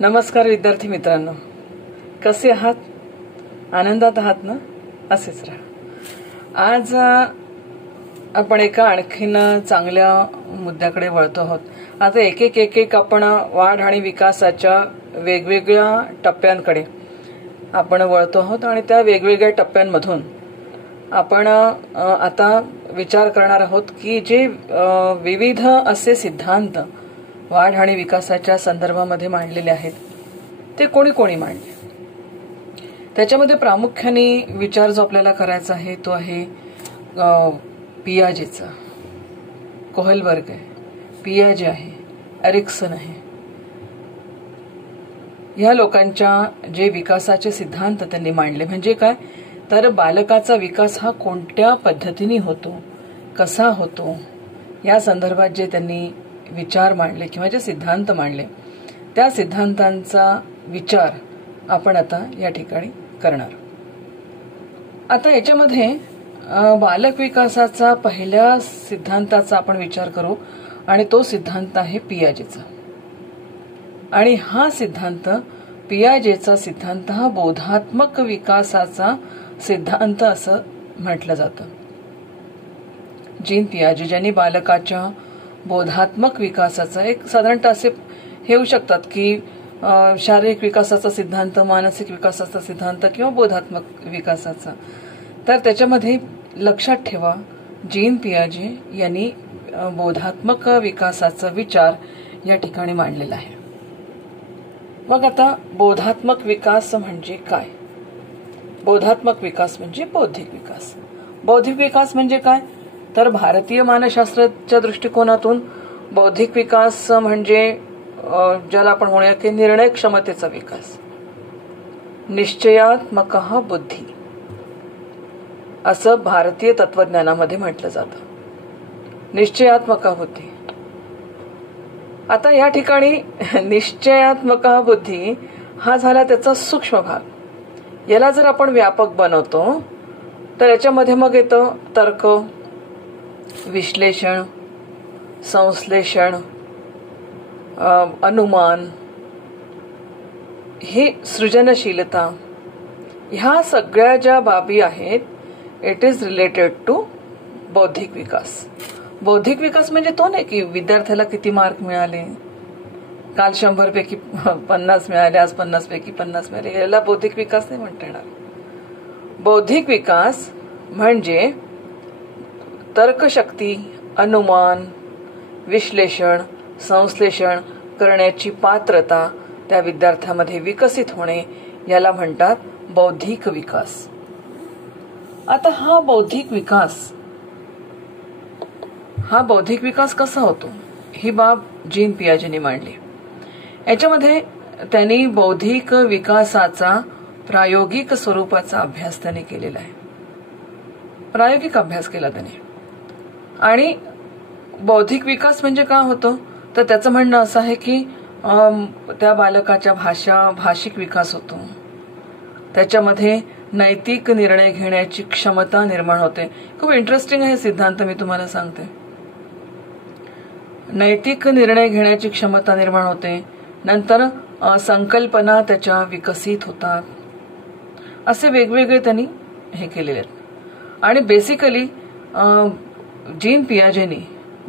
नमस्कार विद्यार्थी मित्रांनो, कसे आहात? आनंदात आहात ना? असेच राहा। आज आपण एका आणखीन चांगल्या मुद्द्याकडे वळतो आहोत। आता एक आपण वाढ आणि विकासाच्या वेगवेगळ्या टप्प्यांकडे आपण वळतो आहोत आणि त्या वेगवेगळ्या टप्प्यांमधून आपण आता विचार करणार आहोत की जे विविध असे सिद्धांत वाढ आणि विकासाच्या संदर्भामध्ये मांडलेले आहेत ते कोणी कोणी मांडले। त्याच्यामध्ये प्रामुख्याने विचार जो आपल्याला करायचा आहे तो आहे पियाजेचा, कोहलबर्ग आहे, पियाजे आहे, एरिक्सन आहे। या लोकांच्या जे विकासाचे सिद्धांत त्यांनी मांडले म्हणजे काय तर बालकाचा विकास हा कोणत्या पद्धतीने होतो, कसा होतो, या संदर्भात जे त्यांनी विचार मांडले किंवा जे सिद्धांत मांडले त्या सिद्धांतांचा विचार आपण आता या ठिकाणी करणार। आता याच्यामध्ये बालक विकासाचा पहिल्या सिद्धांताचा आपण विचार करू आणि तो सिद्धांत आहे पियाजेचा। आणि हा सिद्धांत पियाजेचा सिद्धांत हा बोधात्मक विकासाचा सिद्धांत असं म्हटलं जातं। जीन पियाजे ज्यांनी बालकाच्या बोधात्मक विकासाचा एक साधारणतः असे हे होऊ शकतात की शारीरिक विकासाचा सिद्धांत, मानसिक विकासाचा सिद्धांत किंवा बोधात्मक विकासाचा, तर त्याच्यामध्ये लक्षात ठेवा जीन पियाजे यांनी बोधात्मक विकासाचा विचार या ठिकाणी मांडलेला आहे। मग आता बोधात्मक विकास म्हणजे काय? बोधात्मक विकास म्हणजे बौद्धिक विकास। बौद्धिक विकास म्हणजे काय तर भारतीय मानसशास्त्राच्या दृष्टिकोनातून बौद्धिक विकास म्हणजे ज्याला आपण म्हणूया की निर्णय क्षमतेचा विकास, निश्चयात्मक बुद्धी असं भारतीय तत्वज्ञानामध्ये म्हटलं जातं। निश्चयात्मक बुद्धी। आता या ठिकाणी निश्चयात्मक बुद्धी हा झाला त्याचा सूक्ष्म भाग। याला जर आपण व्यापक बनवतो तर याच्यामध्ये मग येतं तर्क, विश्लेषण, संश्लेषण, अनुमान, ही सृजनशीलता, ह्या सगळ्या ज्या बाबी आहेत इट इज रिलेटेड टू बौद्धिक विकास। बौद्धिक विकास म्हणजे तो नाही की विद्यार्थ्याला किती मार्क मिळाले, काल 100 पैकी 50 मिळाले, आज 50 पैकी 50 मिळाले, याला बौद्धिक विकास नाही म्हणता येणार। बौद्धिक विकास म्हणजे तर्कशक्ती, अनुमान, विश्लेषण, संश्लेषण करण्याची पात्रता त्या विद्यार्थ्यामध्ये विकसित होणे, याला म्हणतात बौद्धिक विकास। आता हा बौद्धिक विकास कसा होतो ही बाब जीन पियाजेने मांडली। याच्यामध्ये त्यांनी बौद्धिक विकासाचा प्रायोगिक स्वरूपाचा अभ्यास त्याने केलेला आहे, प्रायोगिक अभ्यास केला त्याने। आणि बौद्धिक विकास म्हणजे काय होतं तर त्याचं म्हणणं असं आहे की त्या बालकाच्या भाषिक विकास होतो, त्याच्यामध्ये नैतिक निर्णय घेण्याची क्षमता निर्माण होते। खूप इंटरेस्टिंग आहे सिद्धांत, मी तुम्हाला सांगते। नैतिक निर्णय घेण्याची क्षमता निर्माण होते, नंतर संकल्पना त्याच्या विकसित होतात, असे वेगवेगळे त्यांनी हे केलेले आहेत। आणि बेसिकली जीन पियाजेने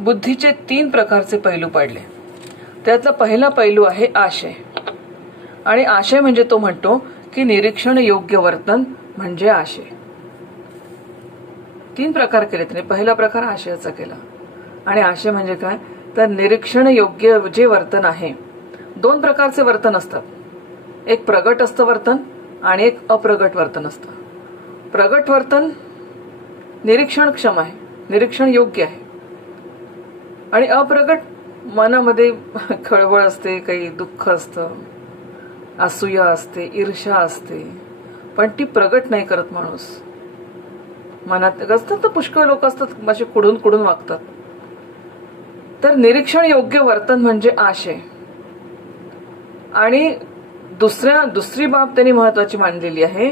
बुद्धीचे 3 प्रकारचे पैलू पाडले। त्यातला पहिला पैलू आहे आशय। आणि आशय म्हणजे तो म्हणतो की निरीक्षण योग्य वर्तन म्हणजे आशय। 3 प्रकार केले त्याने। पहिला प्रकार आशयाचा केला। आणि आशय म्हणजे काय तर निरीक्षण योग्य जे वर्तन आहे, 2 प्रकारचे वर्तन असतात, एक प्रगट असतं वर्तन आणि एक अप्रगट वर्तन असतं। प्रगट वर्तन निरीक्षणक्षम आहे, निरीक्षण योग्य आहे। आणि अप्रगट मनामध्ये खळबळ असते, काही दुःख असतं, असूया असते, ईर्ष्या असते, पण ती प्रगट नाही करत माणूस। मनात असतात तर पुष्कळ लोक असतात असे कुडून वागतात। तर निरीक्षण योग्य वर्तन म्हणजे आशय। आणि दुसरी बाब त्यांनी महत्वाची मानलेली आहे,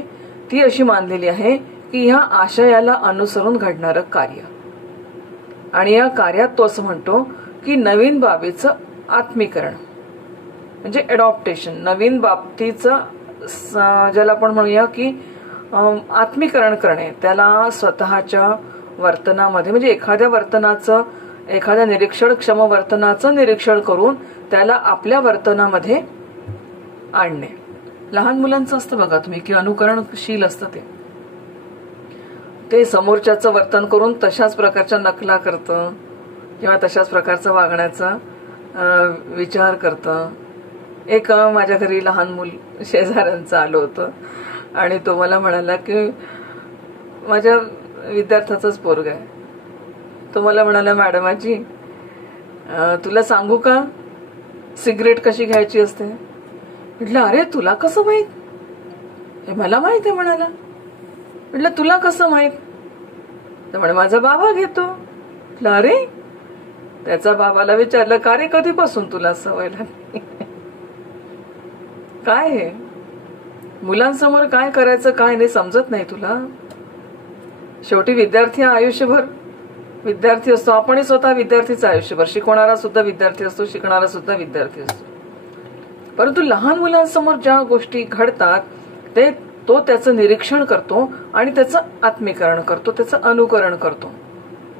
ती अशी मानलेली आहे की ह्या आशयाला अनुसरून घडणारं कार्य। आणि या कार्यात तो असं म्हणतो की नवीन बाबीचं आत्मीकरण, म्हणजे एडॉप्टेशन, नवीन बाबतीचं ज्याला आपण म्हणूया की आत्मीकरण करणे, त्याला स्वतःच्या वर्तनामध्ये म्हणजे एखाद्या निरीक्षणक्षम वर्तनाचं निरीक्षण करून त्याला आपल्या वर्तनामध्ये आणणे. लहान मुलांचं असतं बघा तुम्ही की अनुकरणशील असतं, ते समोरच्याचं वर्तन करून तशाच प्रकारच्या नकला करतं किंवा तशाच प्रकारचा वागण्याचा विचार करतं. एक माझ्या घरी लहान मूल शेजाऱ्यांचं आलं होतं आणि तो मला म्हणाला की माझ्या विद्यार्थ्याचंच पोरग आहे. तो मला म्हणाला, मॅडम आजी तुला सांगू का सिगरेट कशी घ्यायची असते? म्हटलं अरे तुला कसं माहित? हे मला माहित आहे म्हणाला. म्हटलं तुला कसं माहित? तर म्हणे माझा बाबा घेतो. म्हटलं अरे, त्याचा बाबाला विचारलं का रे कधीपासून तुला सवय लागली? काय हे मुलांसमोर काय करायचं काय नाही समजत नाही तुला? शेवटी विद्यार्थी आयुष्यभर विद्यार्थी असतो. आपणही स्वतः विद्यार्थीच आयुष्यभर, शिकवणारा सुद्धा विद्यार्थी असतो, शिकणारा सुद्धा विद्यार्थी असतो. परंतु लहान मुलांसमोर ज्या गोष्टी घडतात तो त्याचं निरीक्षण करतो आणि त्याचं आत्मीकरण करतो, त्याचं अनुकरण करतो.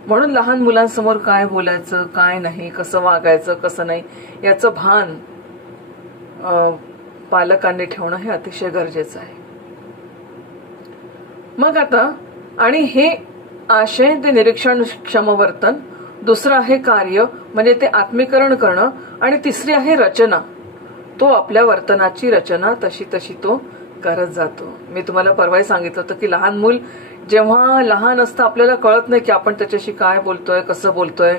म्हणून लहान मुलांसमोर काय बोलायचं काय नाही, कसं वागायचं कसं नाही याचं भान पालकांनी ठेवणं हे अतिशय गरजेचं आहे. मग आता आणि हे आशय ते निरीक्षणक्षम वर्तन, दुसरं आहे कार्य म्हणजे ते आत्मीकरण करणं, आणि तिसरी आहे रचना. तो आपल्या वर्तनाची रचना तशी तशी तो करत जातो. मी तुम्हाला परवाही सांगितलं होतं की लहान मूल जेव्हा लहान असतं आपल्याला कळत नाही की आपण त्याच्याशी काय बोलतोय कसं बोलतोय,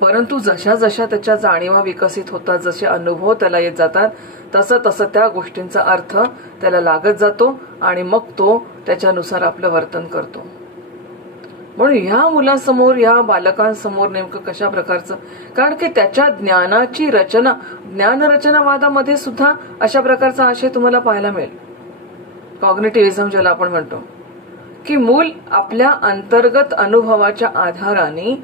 परंतु जशा जशा त्याच्या जाणीवा विकसित होतात, जसे अनुभव त्याला येत जातात, तसं तसं त्या गोष्टींचा अर्थ त्याला लागत जातो आणि मग तो त्याच्यानुसार आपलं वर्तन करतो. म्हणून ह्या मुलांसमोर या बालकांसमोर नेमकं कशा प्रकारचं, कारण की त्याच्या ज्ञानाची रचना, ज्ञानरचनावादामध्ये सुद्धा अशा प्रकारचा आशय तुम्हाला पाहायला मिळेल. कॉग्निटिव्हिझम ज्याला आपण म्हणतो की मूल आपल्या अंतर्गत अनुभवाच्या आधाराने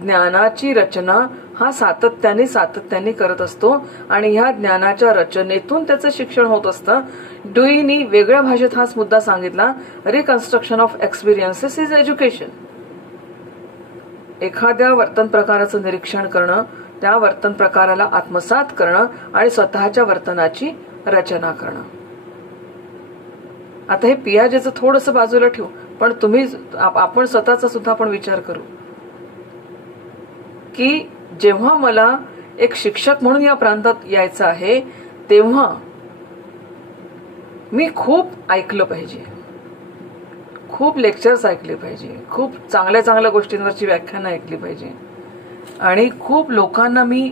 ज्ञानाची रचना हा सातत्याने करत असतो आणि ह्या ज्ञानाच्या रचनेतून त्याचं शिक्षण होत असतं. ड्यूईनी वेगळ्या भाषेत हाच मुद्दा सांगितला, reconstruction of experiences is education. एखाद्या वर्तन प्रकाराचं निरीक्षण करणं, त्या वर्तन प्रकाराला आत्मसात करणं आणि स्वतःच्या वर्तनाची रचना करणं. आता हे पियाजेचं थोडंसं बाजूला ठेवू, पण आपण स्वतःचा सुद्धा आपण विचार करू की जेव्हा मला एक शिक्षक म्हणून या प्रांतात यायचं आहे तेव्हा मी खूप ऐकलं पाहिजे, खूप लेक्चर्स ऐकले पाहिजे, खूप चांगल्या चांगल्या गोष्टींवरची व्याख्यानं ऐकली पाहिजे आणि खूप लोकांना मी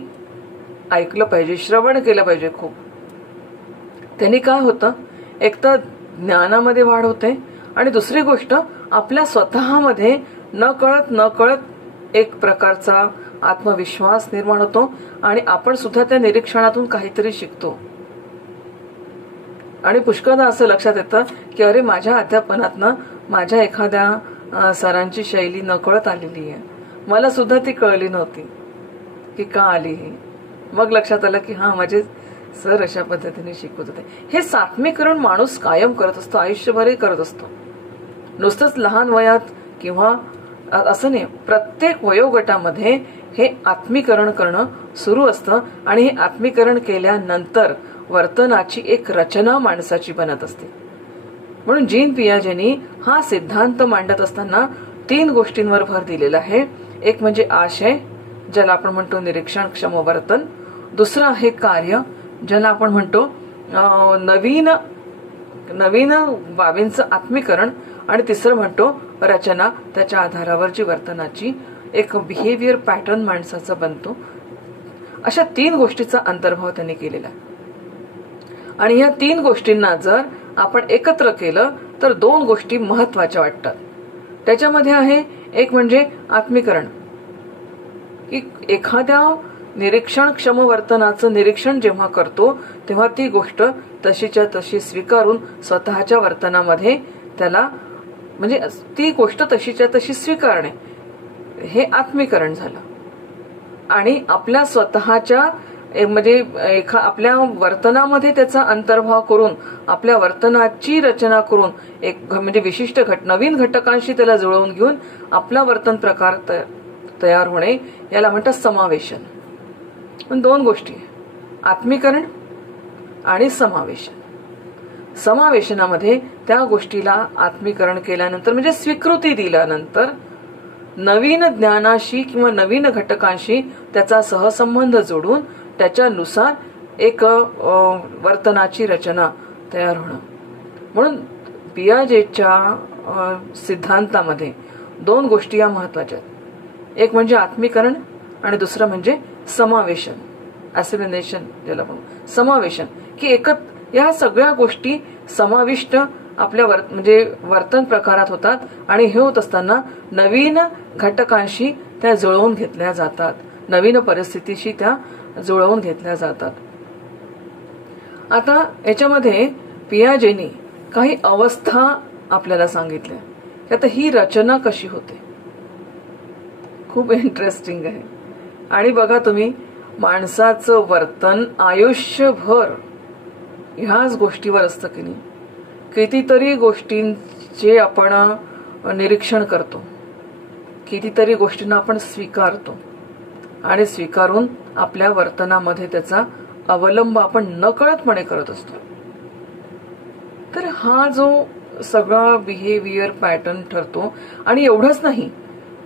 ऐकलं पाहिजे, श्रवण केलं पाहिजे खूप. त्यांनी काय होतं, एक तर ज्ञानामध्ये वाढ होते आणि दुसरी गोष्ट आपल्या स्वतःमध्ये नकळत एक प्रकारचा आत्मविश्वास निर्माण होतो आणि आपण सुद्धा त्या निरीक्षणातून काहीतरी शिकतो. आणि पुष्कळदा असं लक्षात येतं की अरे माझ्या अध्यापनातनं माझ्या एखाद्या सरांची शैली नकळत आलेली आहे, मला सुद्धा ती कळली नव्हती की का आली ही. मग लक्षात आलं की हा माझे सर अशा पद्धतीने शिकवत होते. हे सात्मीकरण माणूस कायम करत असतो, आयुष्यभरही करत असतो. नुसतंच लहान वयात किंवा असं नाही, प्रत्येक वयोगटामध्ये हे आत्मीकरण करणं सुरू असतं आणि हे आत्मीकरण केल्यानंतर वर्तनाची एक रचना माणसाची बनत असते. म्हणून जीन पियाजेनी हा सिद्धांत मांडत असताना 3 गोष्टींवर भर दिलेला आहे. एक म्हणजे आशय, ज्याला आपण म्हणतो निरीक्षणक्षम वर्तन. दुसरं आहे कार्य, ज्याला आपण म्हणतो नवीन बाबींचं आत्मीकरण. आणि तिसरं म्हणतो रचना, त्याच्या आधारावर जी वर्तनाची एक बिहेवियर पॅटर्न माणसाचा बनतो. अशा 3 गोष्टीचा अंतर्भाव त्यांनी केलेला. आणि या 3 गोष्टींना जर आपण एकत्र केलं तर 2 गोष्टी महत्वाच्या वाटतात. त्याच्यामध्ये आहे एक म्हणजे आत्मीकरण, की एखाद्या निरीक्षणक्षम वर्तनाचं निरीक्षण जेव्हा करतो तेव्हा ती गोष्ट तशीच्या तशी स्वीकारून स्वतःच्या वर्तनामध्ये त्याला म्हणजे ती गोष्ट तशीच्या तशी स्वीकारणे, हे आत्मीकरण झालं. आणि आपल्या स्वतःच्या म्हणजे आपल्या वर्तनामध्ये त्याचा अंतर्भाव करून, आपल्या वर्तनाची रचना करून एक म्हणजे विशिष्ट नवीन घटकांशी त्याला जुळवून घेऊन आपला वर्तन प्रकार तयार होणे, याला म्हणतात समावेशन. पण दोन गोष्टी, आत्मीकरण आणि समावेशन. समावेशनामध्ये त्या गोष्टीला आत्मीकरण केल्यानंतर म्हणजे स्वीकृती दिल्यानंतर नवीन ज्ञानाशी किंवा नवीन घटकांशी त्याचा सहसंबंध जोडून त्याच्यानुसार एक वर्तनाची रचना तयार होणं. म्हणून पियाजेच्या सिद्धांतामध्ये दोन गोष्टी या महत्वाच्या आहेत. एक म्हणजे आत्मीकरण आणि दुसरं म्हणजे समावेशन, असिमिलेशन ज्याला म्हणू, समावेशन, की या सगळ्या गोष्टी समाविष्ट आपल्या म्हणजे वर्तन प्रकारात होतात आणि हे होत असताना नवीन घटकांशी त्या जुळवून घेतल्या जातात, नवीन परिस्थितीशी त्या जुळवून घेतल्या जातात. आता याच्यामध्ये पियाजेने काही अवस्था आपल्याला सांगितल्या. आता ही रचना कशी होते, खूप इंटरेस्टिंग आहे. आणि बघा तुम्ही, माणसाचं वर्तन आयुष्यभर ह्याच गोष्टीवर असतं की नाही. कितीतरी गोष्टींचे आपण निरीक्षण करतो, कितीतरी गोष्टींना आपण स्वीकारतो आणि स्वीकारून आपल्या वर्तनामध्ये त्याचा अवलंब आपण नकळतपणे करत असतो. तर हा जो सगळा बिहेवियर पॅटर्न ठरतो. आणि एवढंच नाही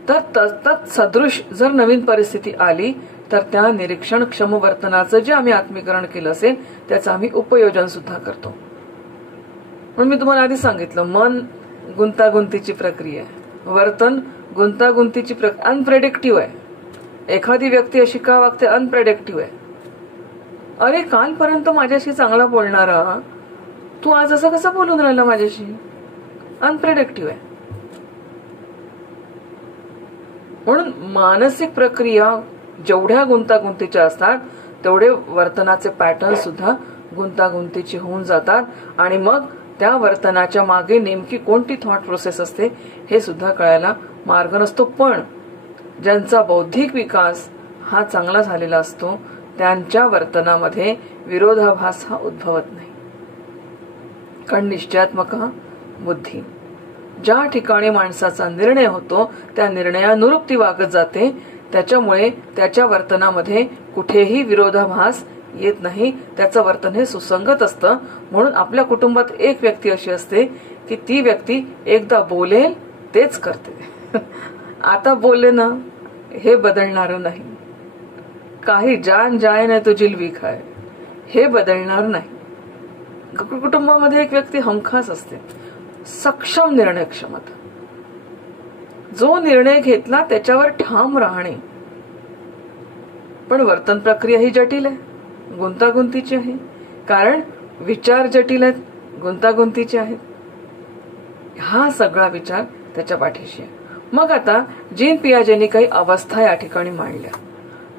तर तत्सदृश जर नवीन परिस्थिती आली तर त्या निरीक्षणक्षम वर्तनाचं जे आम्ही आत्मीकरण केलं असेल त्याचं आम्ही उपयोजन सुद्धा करतो. म्हणून मी तुम्हाला आधी सांगितलं, मन गुंतागुंतीची प्रक्रिया आहे, वर्तन गुंतागुंतीची अनप्रेडिक्टिव्ह आहे. एखादी व्यक्ती अशी का वागते, अनप्रेडिक्टिव्ह आहे. अरे कालपर्यंत माझ्याशी चांगला बोलणारा तू आज असं कसं बोलून राहिला माझ्याशी, अनप्रेडिक्टिव्ह आहे. म्हणून मानसिक प्रक्रिया जेवढ्या गुंतागुंतीच्या असतात तेवढे वर्तनाचे पॅटर्न सुद्धा गुंतागुंतीचे होऊन जातात. आणि मग त्या वर्तनाच्या मागे नेमकी कोणती थॉट प्रोसेस असते हे सुद्धा कळायला मार्ग नसतो. पण ज्यांचा बौद्धिक विकास हा चांगला झालेला असतो त्यांच्या वर्तनामध्ये विरोधाभास हा उद्भवत नाही. कारण निश्चयात्मक बुद्धी, ज्या ठिकाणी माणसाचा निर्णय होतो त्या निर्णयानुरूप ती वागत जाते. त्याच्यामुळे त्याच्या वर्तनामध्ये कुठेही विरोधाभास येत नाही, त्याचं वर्तन हे सुसंगत असतं. म्हणून आपल्या कुटुंबात एक व्यक्ती अशी असते की ती व्यक्ती एकदा बोलेल तेच करते. आता बोलले ना हे बदलणार नाही, काही जान जाय नाही तो जिलबी खाय, हे बदलणार नाही. कुटुंबामध्ये एक व्यक्ती हमखास असते, सक्षम निर्णय क्षमता, जो निर्णय घेतला त्याच्यावर ठाम राहणे. पण वर्तन प्रक्रिया ही जटिल आहे, गुंतागुंतीची आहे. कारण विचार जटिल आहेत, गुंतागुंतीचे आहेत. हा सगळा विचार त्याच्या पाठीशी आहे. मग आता जीन पियाजेने काही अवस्था या ठिकाणी मांडल्या.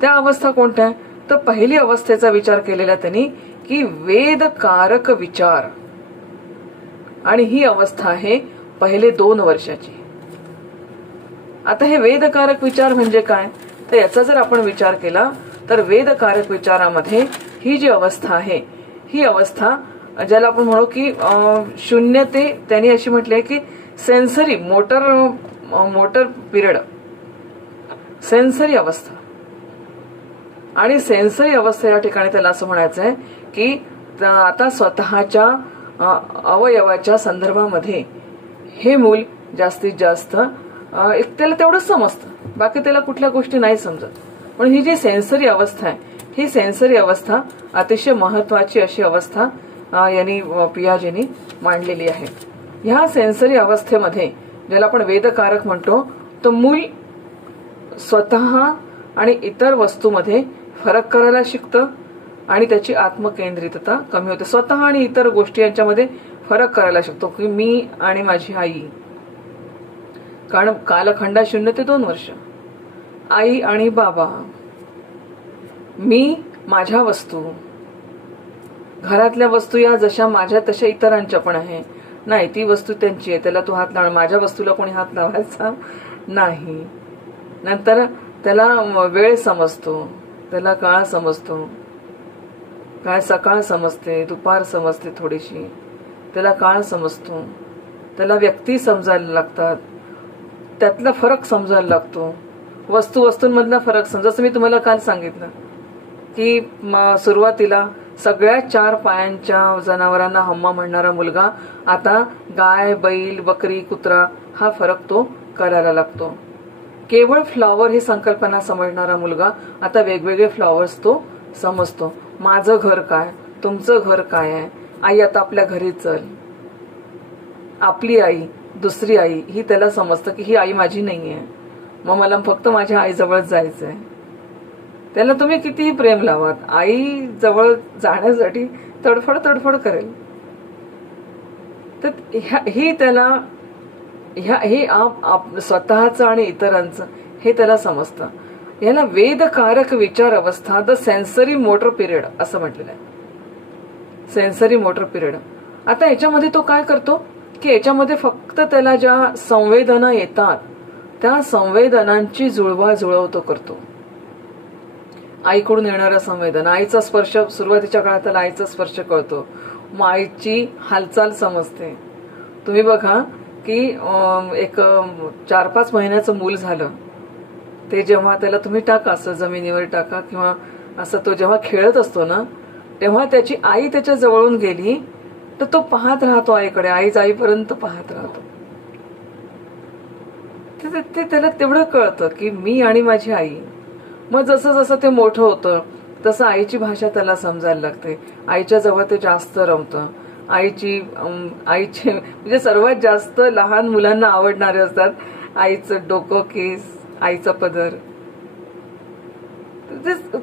त्या अवस्था कोणत्या? तर पहिली अवस्थेचा विचार केलेला त्यांनी की वेदकारक विचार. आणि ही अवस्था आहे पहिले 2 वर्षाची. आता हे वेदकारक विचार म्हणजे काय, तर याचा जर आपण विचार केला तर वेदकारक विचारामध्ये ही जी अवस्था आहे ही अवस्था ज्याला आपण म्हणू की 0 ते त्यांनी अशी म्हटली आहे की सेन्सरी मोटर पिरियड, सेन्सरी अवस्था. आणि सेन्सरी अवस्था या ठिकाणी त्याला असं म्हणायचं आहे की आता स्वतःच्या अवयवाच्या संदर्भामध्ये हे मूल जास्तीत जास्त त्याला तेवढंच समजतं, बाकी त्याला कुठल्या गोष्टी नाही समजत. पण ही जी सेन्सरी अवस्था आहे ही सेन्सरी अवस्था अतिशय महत्वाची अशी अवस्था यांनी पियाजेनी मांडलेली आहे. ह्या सेन्सरी अवस्थेमध्ये ज्याला आपण वेदकारक म्हणतो तो मूल स्वतः आणि इतर वस्तूमध्ये फरक करायला शिकतं आणि त्याची आत्मकेंद्रितता कमी होते. स्वतः आणि इतर गोष्टी यांच्यामध्ये फरक करायला शिकतो की मी आणि माझी आई, कारण कालखंडा 0 ते 2 वर्ष, आई आणि बाबा, मी, माझ्या वस्तू, घरातल्या वस्तू या जशा माझ्या तशा इतरांच्या पण आहे. नाही ती वस्तू त्यांची आहे, त्याला तू हात लाव, माझ्या वस्तूला कोणी हात लावायचा नाही. नंतर त्याला वेळ समजतो, त्याला काळ समजतो, काय सकाळ समजते, दुपार समजते थोडीशी, त्याला काळ समजतो, त्याला व्यक्ती समजायला लागतात, त्यातला फरक समजायला लागतो, वस्तूंमधला फरक जसं मी तुम्हाला काल सांगितलं की सुरुवातीला सगळ्या 4 पायांच्या जनावरांना हम्मा म्हणणारा मुलगा आता गाय, बैल, बकरी, कुत्रा हा फरक तो करायला लागतो. केवळ फ्लॉवर ही संकल्पना समजणारा मुलगा आता वेगवेगळे फ्लॉवर्स तो समजतो. माझं घर काय, तुमचं घर काय आहे, आई आता आपल्या घरी चल, आपली आई, दुसरी आई, ही त्याला समजतं की ही आई माझी नाहीये, मग मला फक्त माझ्या आईजवळच जायचंय. त्याला तुम्ही कितीही प्रेम लावात, आई जवळ जाण्यासाठी तडफड करेल. तर ही त्याला हे स्वतःचं आणि इतरांचं हे त्याला समजतं. याला वेदकारक विचार अवस्था, द सेन्सरी मोटर पिरियड असं म्हटलेलं आहे. Sensory motor period. आता याच्यामध्ये तो काय करतो की याच्यामध्ये फक्त त्याला ज्या संवेदना येतात त्या संवेदनांची जुळवाजुळव तो करतो. आईकडून येणाऱ्या संवेदना, आईचा स्पर्श, सुरुवातीच्या काळात त्याला आईचा स्पर्श कळतो, मग आईची हालचाल समजते. तुम्ही बघा की एक 4-5 महिन्याचं मूल झालं ते जेव्हा त्याला तुम्ही टाका, असं जमिनीवर टाका किंवा असं तो जेव्हा खेळत असतो ना, तेव्हा त्याची आई त्याच्या जवळून गेली तर तो पाहत राहतो आईकडे, आईच आईपर्यंत पाहत राहतो. ते त्याला तेवढं कळतं की मी आणि माझी आई. मग जसं जसं ते मोठं होतं तसं आईची भाषा त्याला समजायला लागते, आईच्या जवळ ते जास्त रमतं. आईचे म्हणजे सर्वात जास्त लहान मुलांना आवडणारे असतात आईचं डोकं, केस, आईचा पदर.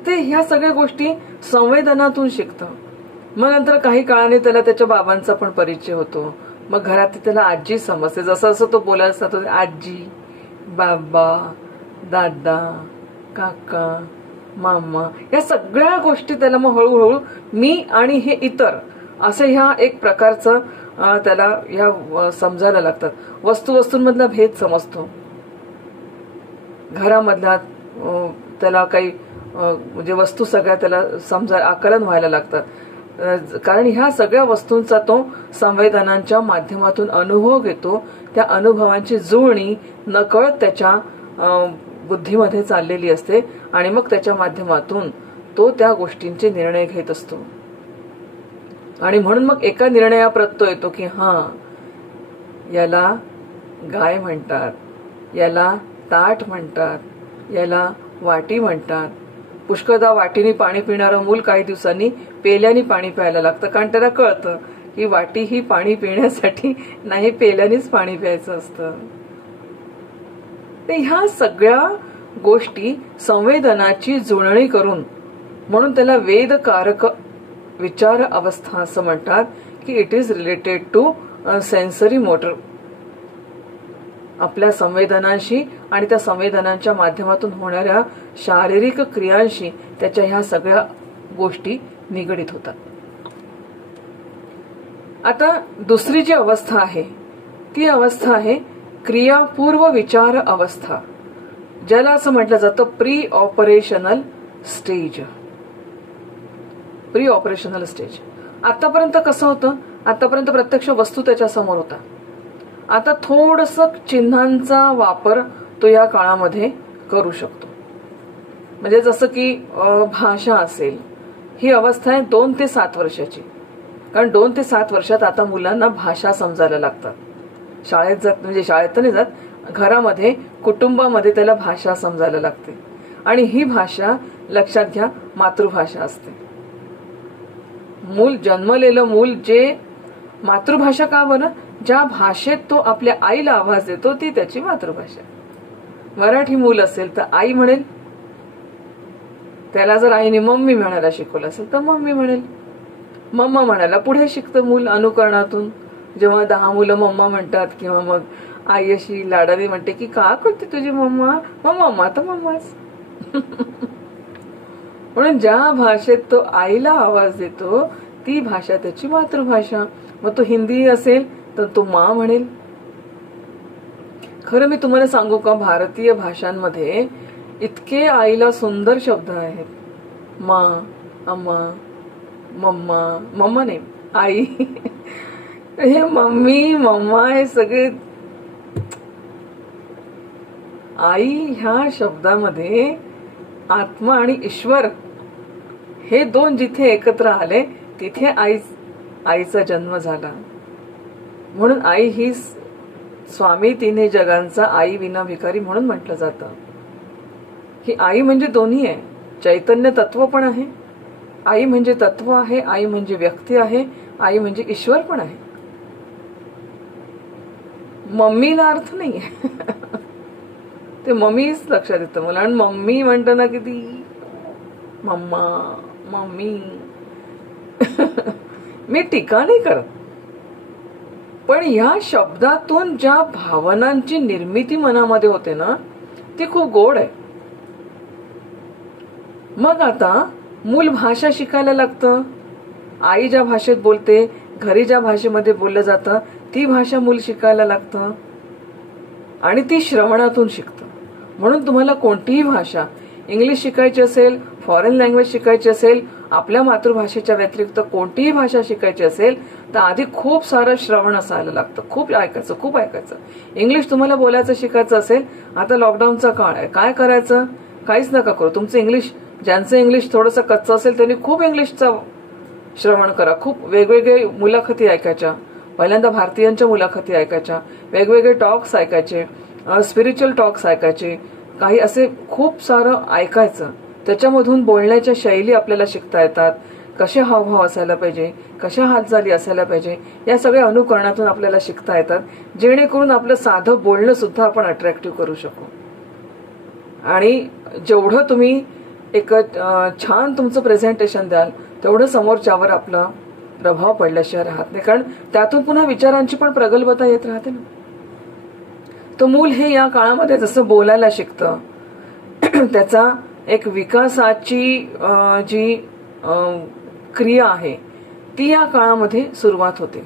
ते ह्या सगळ्या गोष्टी संवेदनातून शिकतं. मग नंतर काही काळाने त्याला त्याच्या बाबांचा पण परिचय होतो. मग घरात त्याला आजी समजते. जसं जसं तो बोलायला जातो आजी, बाबा, दादा, काका, मामा, या सगळ्या गोष्टी त्याला मग हळूहळू मी आणि हे इतर असं ह्या एक प्रकारचं त्याला ह्या समजायला लागतात. वस्तूंमधला भेद समजतो. घरामधला त्याला काही म्हणजे वस्तू सगळ्या त्याला आकलन व्हायला लागतात. कारण ह्या सगळ्या वस्तूंचा तो संवेदनांच्या माध्यमातून अनुभव घेतो. त्या अनुभवांची जुळणी नकळत त्याच्या बुद्धीमध्ये चाललेली असते आणि मग त्याच्या माध्यमातून तो त्या गोष्टींचे निर्णय घेत असतो. आणि म्हणून मग एका निर्णयाप्रत येतो की याला गाय म्हणतात, याला ताट म्हणतात, याला वाटी म्हणतात. पुष्कळदा वाटीने पाणी पिणारं मूल काही दिवसांनी पेल्याने पाणी प्यायला लागतं, कारण त्याला कळतं की वाटी ही पाणी पिण्यासाठी नाही, पेल्यानेच पाणी प्यायचं असतं. ह्या सगळ्या गोष्टी संवेदनाची जुळणी करून, म्हणून त्याला वेदकारक विचार अवस्था असं म्हणतात की it is related to sensory motor. आपल्या संवेदनांशी आणि त्या संवेदनांच्या माध्यमातून होणाऱ्या शारीरिक क्रियांशी त्याच्या ह्या सगळ्या गोष्टी निगडित होतात. आता दुसरी जी अवस्था आहे ती अवस्था आहे क्रियापूर्व विचार अवस्था, ज्याला असं म्हटलं जातं pre operational stage. Pre operational stage. आतापर्यंत कसं होतं, आतापर्यंत प्रत्यक्ष वस्तू त्याच्या समोर होता. आता थोडंसं चिन्हांचा वापर तो या काळामध्ये करू शकतो. म्हणजे जसं की भाषा असेल, ही अवस्था आहे 2 ते 7 वर्षाची. कारण 2 ते 7 वर्षात आता मुलांना भाषा समजायला लागतात. शाळेत जात, म्हणजे शाळेत तर नाही जात, घरामध्ये कुटुंबामध्ये त्याला भाषा समजायला लागते. आणि ही भाषा लक्षात घ्या मातृभाषा असते. जन्मलेलं मूल जे मातृभाषा का बरं, ज्या भाषेत तो आपल्या आईला आवाज देतो ती त्याची मातृभाषा. मराठी मूल असेल तर आई म्हणेल, त्याला जर आईने मम्मी म्हणायला शिकवलं असेल तर मम्मी म्हणेल. मम्मा म्हणायला पुढे शिकतं मूल अनुकरणातून. जेव्हा 10 मुलं मम्मा म्हणतात किंवा मग आई अशी लाडाने म्हणते की का करते तुझी मम्मा, मम्मा तर मम्माच. म्हणून ज्या भाषेत तो आईला आवाज देतो ती भाषा त्याची मातृभाषा. मग तो हिंदी असेल तर तो माँ म्हणेल. खरं मी तुम्हाला सांगू का, भारतीय भाषांमध्ये इतके आईला सुंदर शब्द आहेत. माँ, अम्मा, मम्मा, मम्मा नाही, आई. हे मम्मी मम्मा हे सगळे, आई ह्या शब्दामध्ये आत्मा आणि ईश्वर हे दोन जिथे एकत्र आले तिथे आईचा जन्म झाला. म्हणून आई ही स्वामी तिन्ही जगांचा आई विना भिकारी म्हणून म्हटलं जातं. ही आई म्हणजे दोन्ही आहे, चैतन्य तत्व पण आहे, आई म्हणजे तत्व आहे, आई म्हणजे व्यक्ती आहे, आई म्हणजे ईश्वर पण आहे. मम्मीला अर्थ नाहीये. ते मम्मीच लक्षात येतं मला. आणि मम्मी म्हणताना किती मम्मा मम्मी. मी टीका नाही करत, पण ह्या शब्दातून ज्या भावनांची निर्मिती मनामध्ये होते ना ती खूप गोड आहे. मग आता मूल भाषा शिकायला लागतं. आई ज्या भाषेत बोलते, घरी ज्या भाषेमध्ये बोललं जातं ती भाषा मूल शिकायला लागतं आणि ती श्रवणातून शिकतं. म्हणून तुम्हाला कोणतीही भाषा, इंग्लिश शिकायची असेल, फॉरेन लँग्वेज शिकायची असेल, आपल्या मातृभाषेच्या व्यतिरिक्त कोणतीही भाषा शिकायची असेल तर आधी खूप सारं श्रवण असायला लागतं, खूप ऐकायचं. इंग्लिश तुम्हाला बोलायचं शिकायचं असेल, आता लॉकडाऊनचा काळ आहे, काय करायचं? काहीच नका करू. तुमचं इंग्लिश, ज्यांचं इंग्लिश थोडंसं कच्चं असेल त्यांनी खूप इंग्लिशचं श्रवण करा. खूप वेगवेगळे मुलाखती ऐकायच्या, पहिल्यांदा भारतीयांच्या मुलाखती ऐकायच्या, वेगवेगळे टॉक्स ऐकायचे, स्पिरिच्युअल टॉक्स ऐकायचे, काही असे खूप सारं ऐकायचं. त्याच्यामधून बोलण्याच्या शैली आपल्याला शिकता येतात, कसे हावभाव असायला पाहिजे, कशा हालचाली असायला पाहिजे, या सगळ्या अनुकरणातून आपल्याला शिकता येतात, जेणेकरून आपलं साधं बोलणं सुद्धा आपण अट्रॅक्टिव्ह करू शकू. आणि जेवढं तुम्ही एक छान तुमचं प्रेझेंटेशन द्याल तेवढं समोरच्यावर आपला प्रभाव पडल्याशिवाय राहत नाही. कारण त्यातून पुन्हा विचारांची पण प्रगल्भता येत राहते ना. तर मूल हे या काळामध्ये जसं बोलायला शिकतं, त्याचा एक विकासाची जी क्रिया आहे ती या काळामध्ये सुरुवात होते.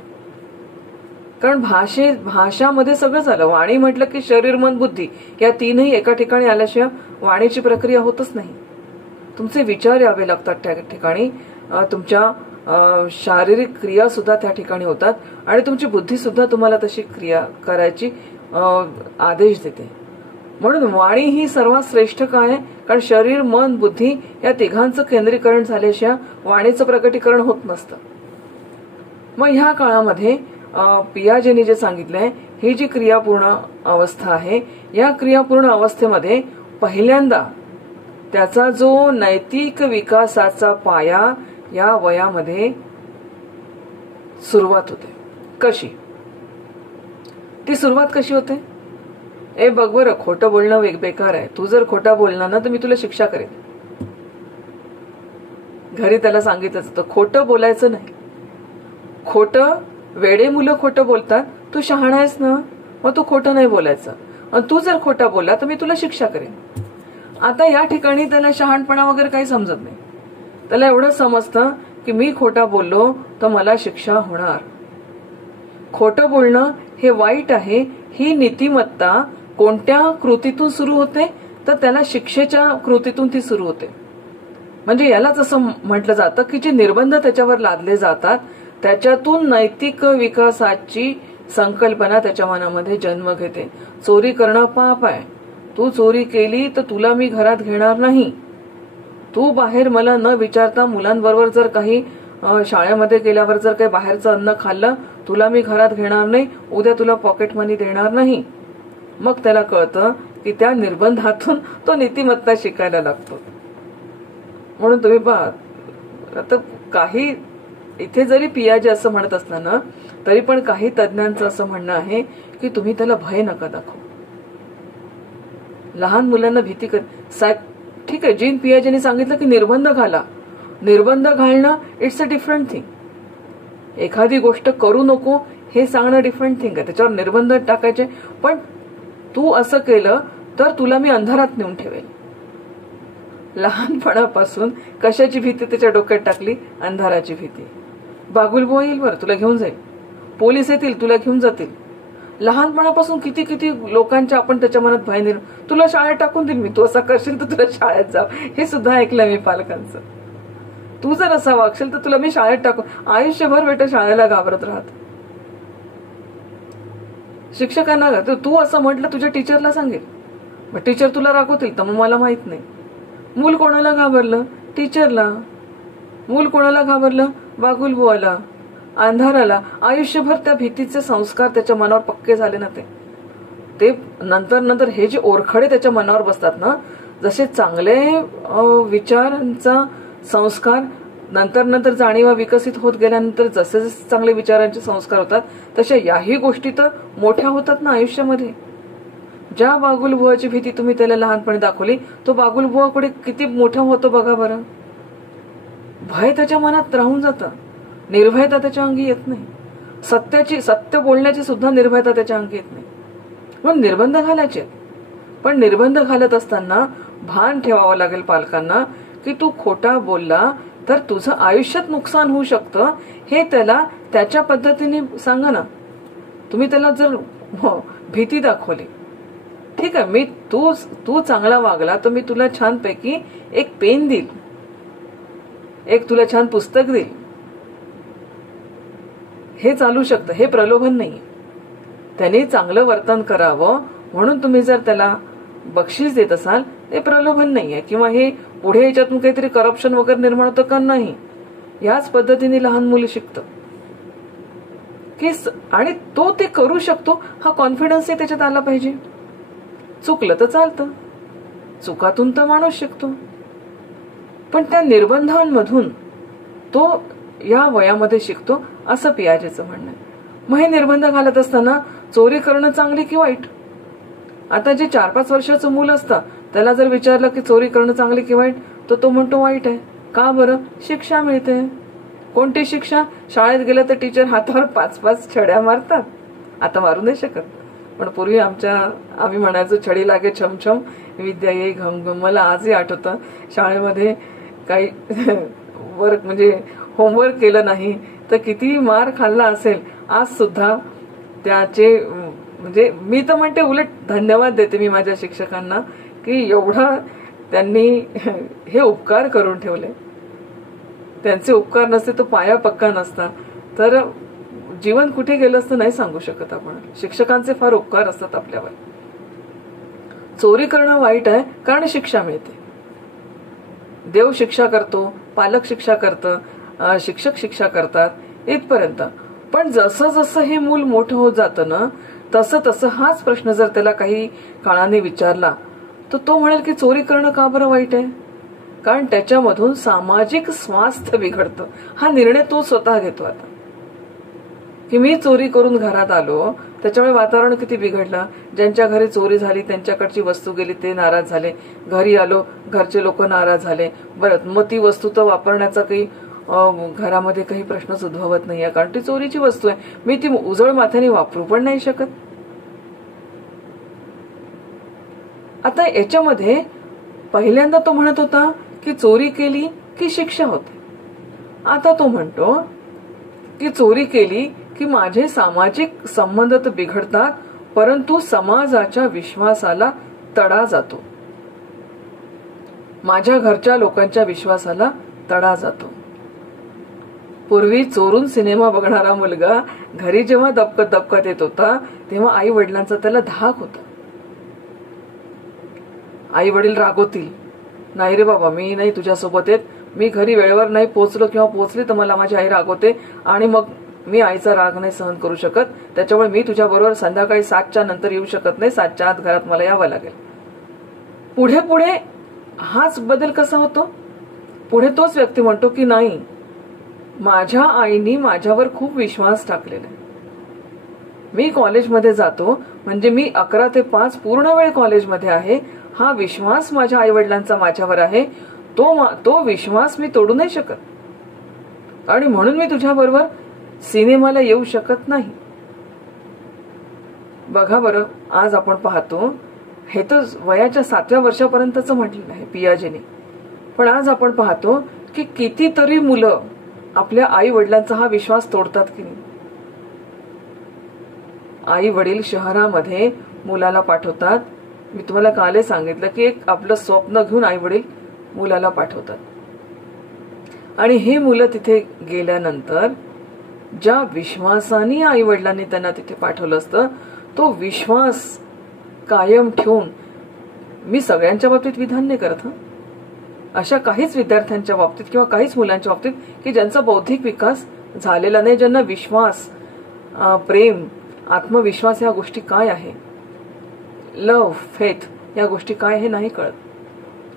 कारण भाषामध्ये सगळं झालं. वाणी म्हटलं की शरीर मन बुद्धी या तीनही एका ठिकाणी आल्याशिवाय वाणीची प्रक्रिया होतच नाही. तुमचे विचार यावे लागतात त्या ठिकाणी, तुमच्या शारीरिक क्रिया सुद्धा त्या ठिकाणी होतात आणि तुमची बुद्धी सुद्धा तुम्हाला तशी क्रिया करायची आदेश देते. म्हणून वाणी ही सर्वात श्रेष्ठ काय आहे? कारण शरीर मन बुद्धी या तिघांचं केंद्रीकरण झाल्याशिवाय वाणीचं प्रकटीकरण होत नसतं. मग ह्या काळामध्ये पियाजेने जे सांगितलंय, ही जी क्रियापूर्ण अवस्था आहे, या क्रियापूर्ण अवस्थेमध्ये पहिल्यांदा त्याचा जो नैतिक विकासाचा पाया या वयामध्ये सुरुवात होते. कशी? ती सुरुवात कशी होते? बघ बरं, खोटं बोलणं बेकार आहे. तू जर खोटा बोलणार ना तर मी तुला शिक्षा करेन. घरी त्याला सांगितलं जातं खोटं बोलायचं नाही. खोटं, वेडे मुलं खोटं बोलतात, तू शहाणा आहेस ना, मग तू खोटं नाही बोलायचं. आणि तू जर खोटा बोलला तर मी तुला शिक्षा करेन. आता या ठिकाणी त्याला शहाणपणा वगैरे काही समजत नाही. त्याला एवढं समजतं की मी खोटा बोललो तर मला शिक्षा होणार. खोटं बोलणं हे वाईट आहे. ही नीतिमत्ता कोणत्या कृतीतून सुरू होते? तर त्याला शिक्षेच्या कृतीतून ती सुरू होते. म्हणजे यालाच असं म्हटलं जातं की जे निर्बंध त्याच्यावर लादले जातात त्याच्यातून नैतिक विकासाची संकल्पना त्याच्या मनामध्ये जन्म घेते. चोरी करणं पाप आहे. तू चोरी केली तर तुला मी घरात घेणार नाही. तू बाहेर मला न विचारता मुलांबरोबर जर काही शाळेमध्ये गेल्यावर जर काही बाहेरचं अन्न खाल्लं, तुला मी घरात घेणार नाही. उद्या तुला पॉकेट मनी देणार नाही. मग त्याला कळतं की त्या निर्बंधातून तो नीतिमत्ता शिकायला लागतो. म्हणून तुम्ही पहा, आता काही इथे जरी पियाजे असं म्हणत असताना तरी पण काही तज्ञांचं असं म्हणणं आहे की तुम्ही त्याला भय नका दाखवू. लहान मुलांना भीती ठीक आहे, जीन पियाजेने सांगितलं की निर्बंध घाला. निर्बंध घालणं इट्स अ डिफरंट थिंग. एखादी गोष्ट करू नको हे सांगणं डिफरंट थिंग आहे. त्याच्यावर निर्बंध टाकायचे. पण तू असं केलं तर तुला मी अंधारात नेऊन ठेवेल. लहानपणापासून कशाची भीती त्याच्या डोक्यात टाकली? अंधाराची भीती. बागुलबुवा येईल बरं, तुला घेऊन जाईल. पोलीस येतील, तुला घेऊन जातील. लहानपणापासून किती किती लोकांच्या आपण त्याच्या मनात भय तुला शाळेत टाकून देईल मी, तू असं करशील तर तुला शाळेत जा. हे सुद्धा ऐकलं मी पालकांचं. तू जर असा वागशील तर तुला मी शाळेत टाकू. आयुष्यभर बेटा शाळेला घाबरत राहत. शिक्षकांना तू असं म्हटलं तुझ्या टीचरला सांगेल, मग टीचर तुला रागवतील तर मग मला माहित नाही. मूल कोणाला घाबरलं? टीचरला. मूल कोणाला घाबरलं? बागुलबुवाला, अंधाराला. आयुष्यभर त्या भीतीचे संस्कार त्याच्या मनावर पक्के झाले ना. ते नंतर हे जे ओरखडे त्याच्या मनावर बसतात ना, जसे चांगले विचारांचा संस्कार नंतर जाणीवा विकसित होत गेल्यानंतर जसे जसे चांगले विचारांचे संस्कार होतात तशा याही गोष्टी तर मोठ्या होतात ना आयुष्यामध्ये. ज्या बागुलबुवाची भीती तुम्ही त्याला लहानपणी दाखवली, तो बागुलबुवा पुढे किती मोठा होतो बघा बरं. भय त्याच्या मनात राहून जातं, निर्भयता त्याच्या अंगी येत नाही. सत्य बोलण्याची सुद्धा निर्भयता त्याच्या अंगी येत नाही. म्हणून निर्बंध घालायचे, पण निर्बंध घालत असताना भान ठेवावं लागेल पालकांना की तू खोटा बोलला तर तुझं आयुष्यात नुकसान होऊ शकतं. हे त्याला त्याच्या पद्धतीने सांगा ना. तुम्ही त्याला जर भीती दाखवली, ठीक आहे, मी तू चांगला वागला तर मी तुला छानपैकी एक पेन देईल, एक तुला छान पुस्तक देईल, हे चालू शकतं. हे प्रलोभन नाही. त्याने चांगलं वर्तन करावं म्हणून तुम्ही जर त्याला बक्षीस देत असाल, ते प्रलोभन नाहीये. किंवा हे पुढे याच्यातून काहीतरी करप्शन वगैरे निर्माण होतं का? नाही. याच पद्धतीने लहान मुलं शिकतं की आणि तो ते करू शकतो हा कॉन्फिडन्स त्याच्यात आला पाहिजे. चुकलं तर चालतं, चुकातून तर माणूस शिकतो. पण त्या निर्बंधांमधून तो या वयामध्ये शिकतो असं पियाजेचं म्हणणं आहे. मग हे निर्बंध घालत असताना चोरी करणं चांगली की वाईट? आता जे 4-5 वर्षाचं मूल असतं त्याला जर विचारलं की चोरी करणं चांगली की वाईट, तर तो म्हणतो वाईट आहे. का बरं? शिक्षा मिळते. कोणती शिक्षा? शाळेत गेलं तर टीचर हातावर 5-5 छड्या मारतात. आता मारू नाही शकत, पण पूर्वी आम्ही म्हणायचो छडी लागे छमछम विद्या ये घमघम. मला आजही आठवतं शाळेमध्ये काही वर्क म्हणजे होमवर्क केलं नाही तर किती मार खाल्ला असेल. आज सुद्धा त्याचे म्हणजे मी तर म्हणते उलट धन्यवाद देते मी माझ्या शिक्षकांना की एवढा त्यांनी हे उपकार करून ठेवले. त्यांचे उपकार नसते तो पाया पक्का नसता तर जीवन कुठे गेलं असतं नाही सांगू शकत आपण. शिक्षकांचे फार उपकार असतात आपल्यावर. चोरी करणं वाईट आहे कारण शिक्षा मिळते. देव शिक्षा करतो, पालक शिक्षा करतं, शिक्षक शिक्षा करतात इथपर्यंत. पण जसं जसं हे मूल मोठं होत जातं ना तसं तसं हाच प्रश्न जर त्याला काही काळाने विचारला तर तो म्हणेल की चोरी करणं का बरं वाईट आहे? कारण त्याच्यामधून सामाजिक स्वास्थ्य बिघडतं. हा निर्णय तो स्वतः घेतो आता की मी चोरी करून घरात आलो त्याच्यामुळे वातावरण किती बिघडलं. ज्यांच्या घरी चोरी झाली त्यांच्याकडची वस्तू गेली ते नाराज झाले. घरी आलो घरचे लोक नाराज झाले. बरं मग ती वस्तू तर वापरण्याचा काही घरामध्ये काही प्रश्नच उद्भवत नाहीये कारण ती चोरीची वस्तू आहे. मी ती उजळ माथ्याने वापरू पण नाही शकत. आता याच्यामध्ये पहिल्यांदा तो म्हणत होता की चोरी केली की शिक्षा होते. आता तो म्हणतो की चोरी केली की माझे सामाजिक संबंध तर बिघडतात परंतु समाजाच्या विश्वासाला तडा जातो. माझ्या घरच्या लोकांच्या विश्वासाला तडा जातो. पूर्वी चोरून सिनेमा बघणारा मुलगा घरी जेव्हा दबकत येत होता तेव्हा आई वडिलांचा त्याला धाक होता. आई वडील रागवतील, नाही रे बाबा मी नाही तुझ्यासोबत येत, मी घरी वेळेवर नाही पोहोचलो किंवा पोहोचली तर मला माझी आई रागवते आणि मग मी आईचा राग नाही सहन करू शकत, त्याच्यामुळे मी तुझ्या बरोबर संध्याकाळी 7च्या नंतर येऊ शकत नाही, 7च्या आत घरात मला यावं लागेल. पुढे पुढे हाच बदल कसा होतो? पुढे तोच व्यक्ती म्हणतो की नाही माझ्या आईनी माझ्यावर खूप विश्वास टाकलेला आहे. मी कॉलेजमध्ये जातो म्हणजे मी 11 ते 5 पूर्ण वेळ कॉलेजमध्ये आहे. हा विश्वास माझ्या आई वडिलांचा माझ्यावर आहे. तो विश्वास मी तोडू नाही शकत आणि म्हणून मी तुझ्या बरोबर सिनेमाला येऊ शकत नाही. बघा बरं आज आपण पाहतो हे तर वयाच्या 7व्या वर्षापर्यंतच म्हटलेलं आहे पियाजेने. पण आज आपण पाहतो की कितीतरी मुलं आपल्या आई वडिलांचा हा विश्वास तोडतात की नाही. आई वडील शहरामध्ये मुलाला पाठवतात. मी तुम्हाला कालच सांगितलं की एक आपलं स्वप्न घेऊन आई वडील मुलाला पाठवतात आणि हे मुलं तिथे गेल्यानंतर ज्या विश्वासाने आई वडिलांनी त्यांना तिथे पाठवलं असतं, तो विश्वास कायम ठेवून, मी सगळ्यांच्या बाबतीत विधान नाही करत, अशा काहीच विद्यार्थ्यांच्या बाबतीत किंवा काहीच मुलांच्या बाबतीत की ज्यांचा बौद्धिक विकास झालेला नाही, ज्यांना विश्वास, प्रेम, आत्मविश्वास या गोष्टी काय आहे, लव, फेथ या गोष्टी काय हे नाही कळत.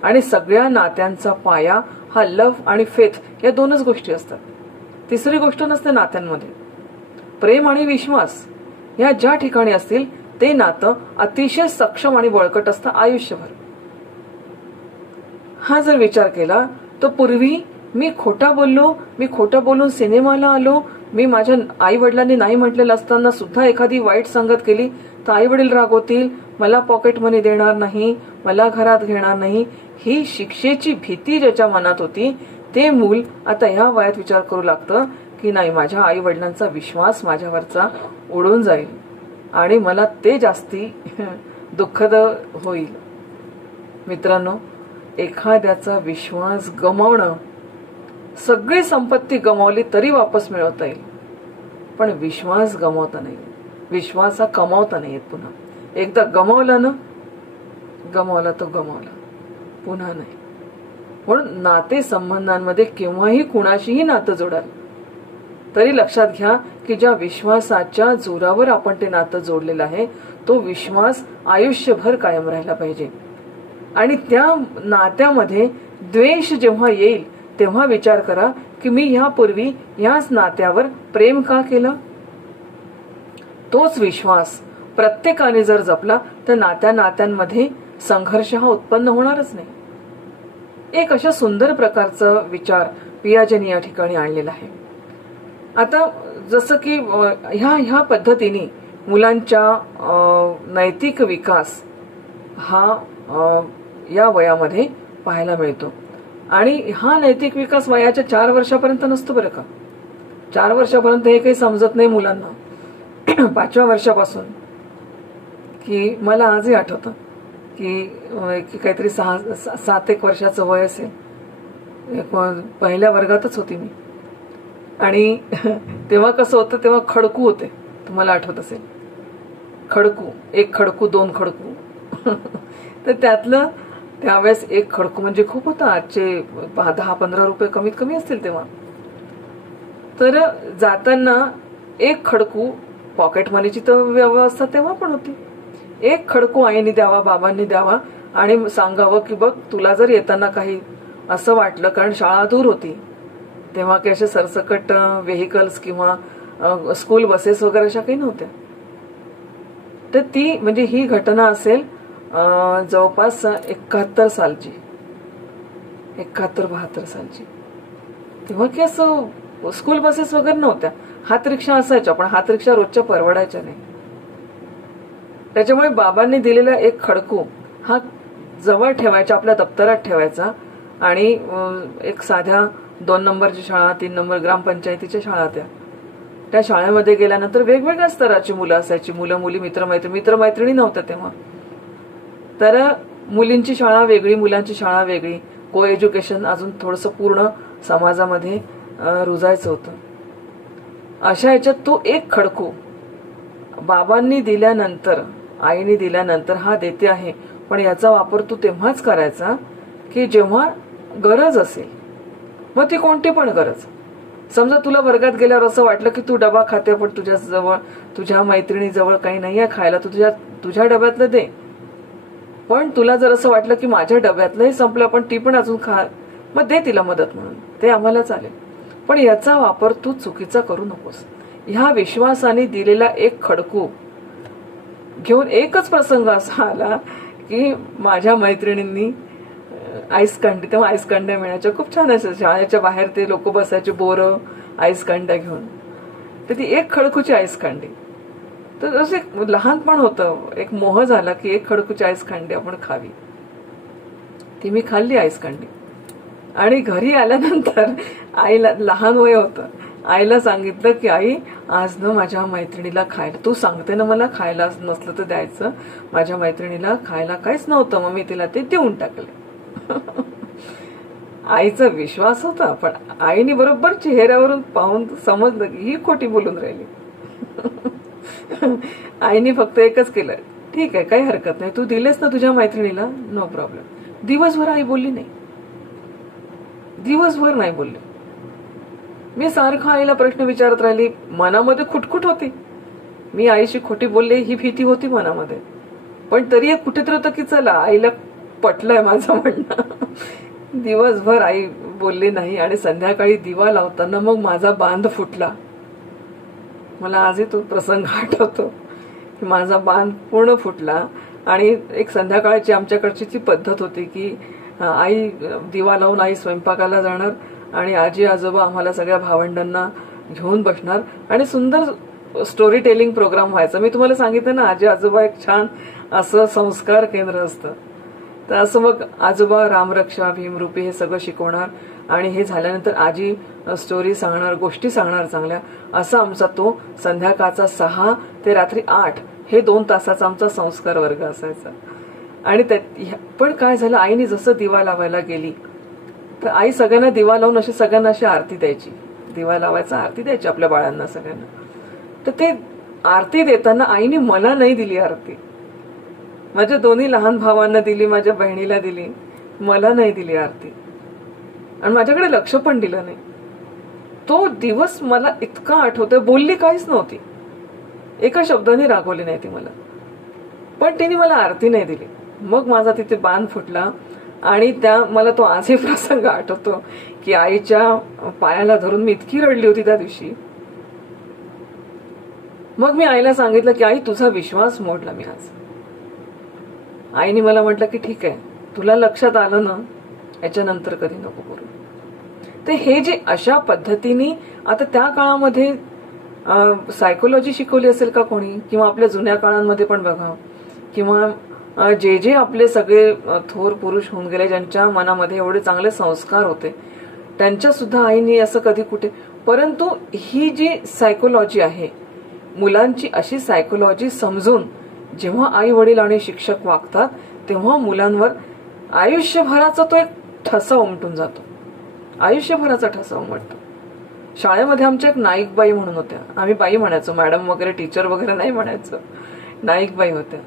आणि सगळ्या नात्यांचा पाया हा लव आणि फेथ या दोनच गोष्टी असतात. तिसरी गोष्ट नसते नात्यांमध्ये. प्रेम आणि विश्वास या ज्या ठिकाणी असतील ते नातं अतिशय सक्षम आणि बळकट असतं आयुष्यभर. हा जर विचार केला तर पूर्वी मी खोटा बोललो, मी खोटं बोलून सिनेमाला आलो, मी माझ्या आई वडिलांनी नाही म्हटलेलं असताना सुद्धा एखादी वाईट संगत केली तर आई वडील रागवतील, मला पॉकेट मनी देणार नाही, मला घरात घेणार नाही, ही शिक्षेची भीती ज्याच्या मनात होती ते मूल आता ह्या वयात विचार करू लागतं की नाही, माझ्या आई वडिलांचा विश्वास माझ्यावरचा उडून जाईल आणि मला ते जास्ती दुःखद होईल. मित्रांनो, एखाद्याचा विश्वास गमावणं, सगळी संपत्ती गमावली तरी वापस मिळवता येईल, पण विश्वास गमावता नाही, विश्वास हा कमावता नाही येत पुन्हा. एकदा गमावला ना, गमावला तो गमावला, पुन्हा नाही. म्हणून नाते संबंधांमध्ये केव्हाही कुणाशीही नातं जोडाल तरी लक्षात घ्या की ज्या विश्वासाच्या जोरावर आपण ते नातं जोडलेलं आहे तो विश्वास आयुष्यभर कायम राहिला पाहिजे. आणि त्या नात्यामध्ये द्वेष जेव्हा येईल तेव्हा विचार करा की मी ह्यापूर्वी याच नात्यावर प्रेम का केलं. तोच विश्वास प्रत्येकाने जर जपला तर नात्यांमध्ये संघर्ष हा उत्पन्न होणारच नाही. एक अशा सुंदर प्रकारचा विचार पियाजेने या ठिकाणी आणलेला आहे. आता जसं की ह्या पद्धतीने मुलांच्या नैतिक विकास हा या वयामध्ये पाहायला मिळतो. आणि हा नैतिक विकास वयाच्या 4 वर्षापर्यंत नसतो बरं का. 4 वर्षापर्यंत हे काही समजत नाही मुलांना. 5व्या वर्षापासून की मला आजही आठवतं की काहीतरी 7-1 वर्षाचं वय असेल, पहिल्या वर्गातच होती मी. आणि तेव्हा कसं होतं, तेव्हा खडकू होते, तुम्हाला आठवत असेल, खडकू, 1 खडकू 2 खडकू. तर त्यातलं त्यावेळेस 1 खडकू म्हणजे खूप होता. आजचे 10-15 रुपये कमीत कमी असतील तेव्हा. तर जाताना 1 खडकू, पॉकेट मनीची तर व्यवस्था तेव्हा पण होती, 1 खडकू आईने द्यावा, बाबांनी द्यावा आणि सांगावं की बघ तुला जर येताना काही असं वाटलं, कारण शाळा दूर होती तेव्हा काही असे सरसकट व्हेकल्स किंवा स्कूल बसेस वगैरे अशा काही नव्हत्या. तर ती म्हणजे ही घटना असेल जवळपास 71 सालची, 71-72 सालची. तेव्हा की असं स्कूल बसेस वगैरे नव्हत्या, हात रिक्षा असायच्या, पण हात रिक्षा रोजच्या परवडायच्या नाही. त्याच्यामुळे बाबांनी दिलेला 1 खडकू हा जवळ ठेवायचा, आपल्या दप्तरात ठेवायचा. आणि एक साध्या 2 नंबरची शाळा, 3 नंबर ग्रामपंचायतीच्या शाळा, त्या शाळेमध्ये गेल्यानंतर वेगवेगळ्या स्तराची मुलं असायची, मुलं मुली, मित्रमैत्रिणी नव्हत्या तेव्हा. तर मुलींची शाळा वेगळी, मुलांची शाळा वेगळी, को एज्युकेशन अजून थोडंसं पूर्ण समाजामध्ये रुजायचं होतं. अशा ह्याच्यात तो 1 खडकू बाबांनी दिल्यानंतर, आईने दिल्यानंतर हा देते आहे, पण याचा वापर तू तेव्हाच करायचा की जेव्हा गरज असेल. मग ती कोणती पण गरज. समजा तुला वर्गात गेल्यावर असं वाटलं की तू डबा खाते पण तुझ्या जवळ, तुझ्या मैत्रिणीजवळ काही नाहीये खायला, तू तुझ्या डब्यातलं दे. पण तुला जर असं वाटलं की माझ्या डब्यातलंही संपलं पण ती पण अजून खा, मग दे तिला मदत म्हणून, ते आम्हाला चालेल. पण याचा वापर तू चुकीचा करू नकोस. ह्या विश्वासाने दिलेला 1 खडकू घेऊन एकच प्रसंग असा आला की माझ्या मैत्रिणींनी आईस कंडी, तेव्हा आईस कंड्या मिळायच्या, खूप छान असायच्या. शाळेच्या बाहेर ते लोक बसायचे, बोरं, आईस कंड्या घेऊन. तर ती 1 खडकूची आईस कांडी. तर असे लहानपण होतं, एक मोह झाला की 1 खडकूची आईस कांडी आपण खावी. ती मी खाल्ली आईस कांडी. आणि घरी आल्यानंतर आईला, लहान वय होतं, आईला सांगितलं की आई आज न माझ्या मैत्रिणीला खायला, तू सांगते ना मला खायला नसलं तर द्यायचं, माझ्या मैत्रिणीला खायला काहीच नव्हतं, मग मी तिला ते देऊन टाकले. आईचा विश्वास होता, पण आईने बरोबर चेहऱ्यावरून पाहून समजलं की ही खोटी बोलून राहिली. आईने फक्त एकच केलं, ठीक आहे काही हरकत नाही, तू दिलेस ना तुझ्या मैत्रिणीला, नो प्रॉब्लेम. दिवसभर आई बोलली नाही, दिवसभर नाही बोलली. मी सारखं आईला प्रश्न विचारत राहिली, मनामध्ये खुटखुट होती, मी आईशी खोटी बोलले ही भीती होती मनामध्ये, पण तरी एक कुठेतरी होतं की चला आईला पटलंय माझं म्हणणं. दिवसभर आई बोलली नाही आणि संध्याकाळी दिवा लावताना मग माझा बांध फुटला. मला आजही तो प्रसंग आठवतो की माझा बांध पूर्ण फुटला. आणि एक संध्याकाळची आमच्याकडची ती पद्धत होती की आई दिवा लावून आई स्वयंपाकाला जाणार आणि आजी आजोबा आम्हाला सगळ्या भावंडांना घेऊन बसणार आणि सुंदर स्टोरी टेलिंग प्रोग्राम व्हायचा. मी तुम्हाला सांगितलं ना, आजी आजोबा एक छान असं संस्कार केंद्र असतं. तर असं मग आजोबा रामरक्षा भीमरूपी हे सगळं शिकवणार आणि हे झाल्यानंतर आजी स्टोरी सांगणार, गोष्टी सांगणार चांगल्या. असा आमचा तो संध्याकाळचा 6 ते रात्री 8 हे 2 तासाचा आमचा संस्कार वर्ग असायचा. आणि पण काय झालं, आईने जसं दिवा लावायला गेली तर आई सगळ्यांना दिवा लावून अशी सगळ्यांना अशी आरती द्यायची, दिवा लावायचा आरती द्यायची आपल्या बाळांना सगळ्यांना. तर ते आरती देताना आईने मला नाही दिली आरती, माझ्या दोन्ही लहान भावांना दिली, माझ्या बहिणीला दिली, मला नाही दिली आरती. आणि माझ्याकडे लक्ष पण दिलं नाही. तो दिवस मला इतका आठवतोय. बोलली काहीच नव्हती, एका शब्दाने रागवली नाही ती मला, पण तिने मला आरती नाही दिली. मग माझा तिथे बांध फुटला. आणि मला तो आजही प्रसंग आठवतो की आईच्या पायाला धरून मी इतकी रडली होती त्या दिवशी. मग मी आईला सांगितलं की आई तुझा विश्वास मोडला मी आज. आईने मला म्हटलं की ठीक आहे, तुला लक्षात आलं ना, याच्यानंतर कधी नको करू. तर हे जे अशा पद्धतीने आता त्या काळामध्ये सायकोलॉजी शिकवली असेल का कोणी, किंवा आपल्या जुन्या काळांमध्ये पण बघा, किंवा जे आपले सगळे थोर पुरुष होऊन गेले ज्यांच्या मनामध्ये एवढे चांगले संस्कार होते, त्यांच्या सुद्धा आईने असं कधी कुठे. परंतु ही जी सायकोलॉजी आहे, मुलांची अशी सायकोलॉजी समजून जेव्हा आई वडील आणि शिक्षक वागतात तेव्हा मुलांवर आयुष्यभराचा तो एक ठसा उमटून जातो, आयुष्यभराचा ठसा उमटतो. शाळेमध्ये आमच्या एक नाईकबाई म्हणून होत्या, आम्ही बाई म्हणायचो, मॅडम वगैरे टीचर वगैरे नाही म्हणायचो, नाईकबाई होत्या.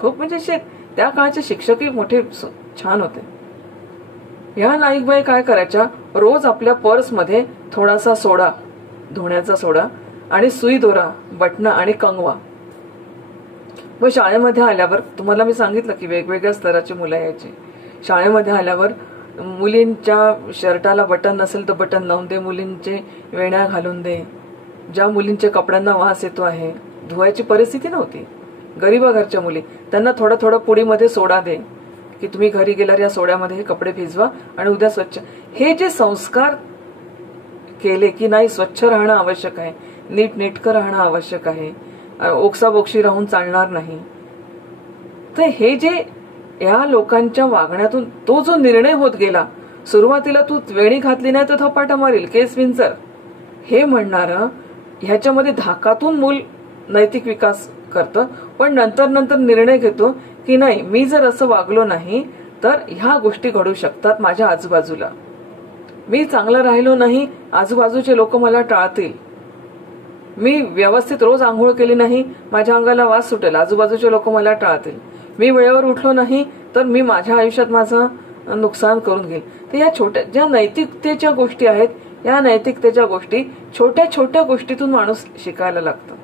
खूप म्हणजे त्या काळचे शिक्षकही मोठे छान होते. ह्या नाईकबाई काय करायच्या, रोज आपल्या पर्समध्ये थोडासा सोडा, धुण्याचा सोडा आणि सुई दोरा, बटणं आणि कंगवा. मग शाळेमध्ये आल्यावर तुम्हाला मी सांगितलं की वेगवेगळ्या स्तराची मुलं यायची. शाळेमध्ये आल्यावर मुलींच्या शर्टाला बटन नसेल तर बटन लावून दे, मुलींचे वेण्या घालून दे, ज्या मुलींच्या कपड्यांना वास येतो आहे, धुवायची परिस्थिती नव्हती, गरीबा घरच्या मुली, त्यांना थोडं थोडं पुडीमध्ये सोडा दे की तुम्ही घरी गेल्यावर या सोड्यामध्ये हे कपडे भिजवा आणि उद्या स्वच्छ. हे जे संस्कार केले की नाही, स्वच्छ राहणं आवश्यक आहे, नीट नेटकं राहणं आवश्यक आहे, ओक्साबोक्षी राहून चालणार नाही. तर हे जे या लोकांच्या वागण्यातून तो जो निर्णय होत गेला, सुरुवातीला तू वेणी घातली नाही तर थपाटा मारील, केस विंचर, हे म्हणणारं, ह्याच्यामध्ये धाकातून मूल नैतिक विकास करतं. पण नंतर नंतर निर्णय घेतो की नाही, मी जर असं वागलो नाही तर ह्या गोष्टी घडू शकतात माझ्या आजूबाजूला, मी चांगलं राहिलो नाही, आजूबाजूचे लोक मला टाळतील, मी व्यवस्थित रोज आंघोळ केली नाही, माझ्या अंगाला वास सुटेल, आजूबाजूचे लोक मला टाळतील, मी वेळेवर उठलो नाही तर मी माझ्या आयुष्यात माझं नुकसान करून घेईल. तर या छोट्या ज्या नैतिकतेच्या गोष्टी आहेत, या नैतिकतेच्या गोष्टी छोट्या छोट्या गोष्टीतून माणूस शिकायला लागतो.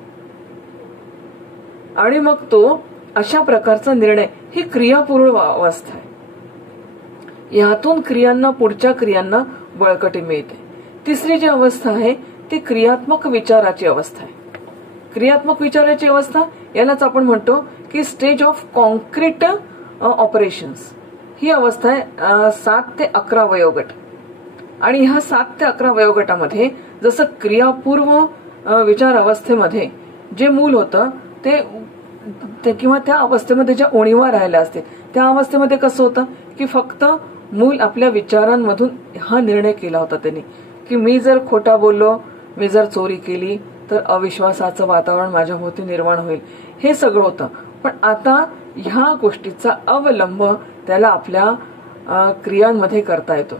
आणि मग तो अशा प्रकारचा निर्णय, ही क्रियापूर्ण अवस्था आहे. यातून क्रियांना, पुढच्या क्रियांना बळकटी मिळते. तिसरी जी अवस्था आहे ती क्रियात्मक विचाराची अवस्था आहे. क्रियात्मक विचाराची अवस्था यालाच आपण म्हणतो की स्टेज ऑफ कॉन्क्रीट ऑपरेशन्स. ही अवस्था आहे 7 ते 11 वयोगट. आणि ह्या 7 ते 11 वयोगटामध्ये जसं क्रियापूर्व विचार अवस्थेमध्ये जे मूल होतं ते किंवा त्या अवस्थेमध्ये ज्या उणीवा राहिल्या असतील, त्या अवस्थेमध्ये कसं होतं की फक्त मूल आपल्या विचारांमधून हा निर्णय केला होता त्यांनी की मी जर खोटा बोललो, मी जर चोरी केली तर अविश्वासाचं वातावरण माझ्याभोवती निर्माण होईल, हे सगळं होतं. पण आता ह्या गोष्टीचा अवलंब त्याला आपल्या क्रियांमध्ये करता येतो.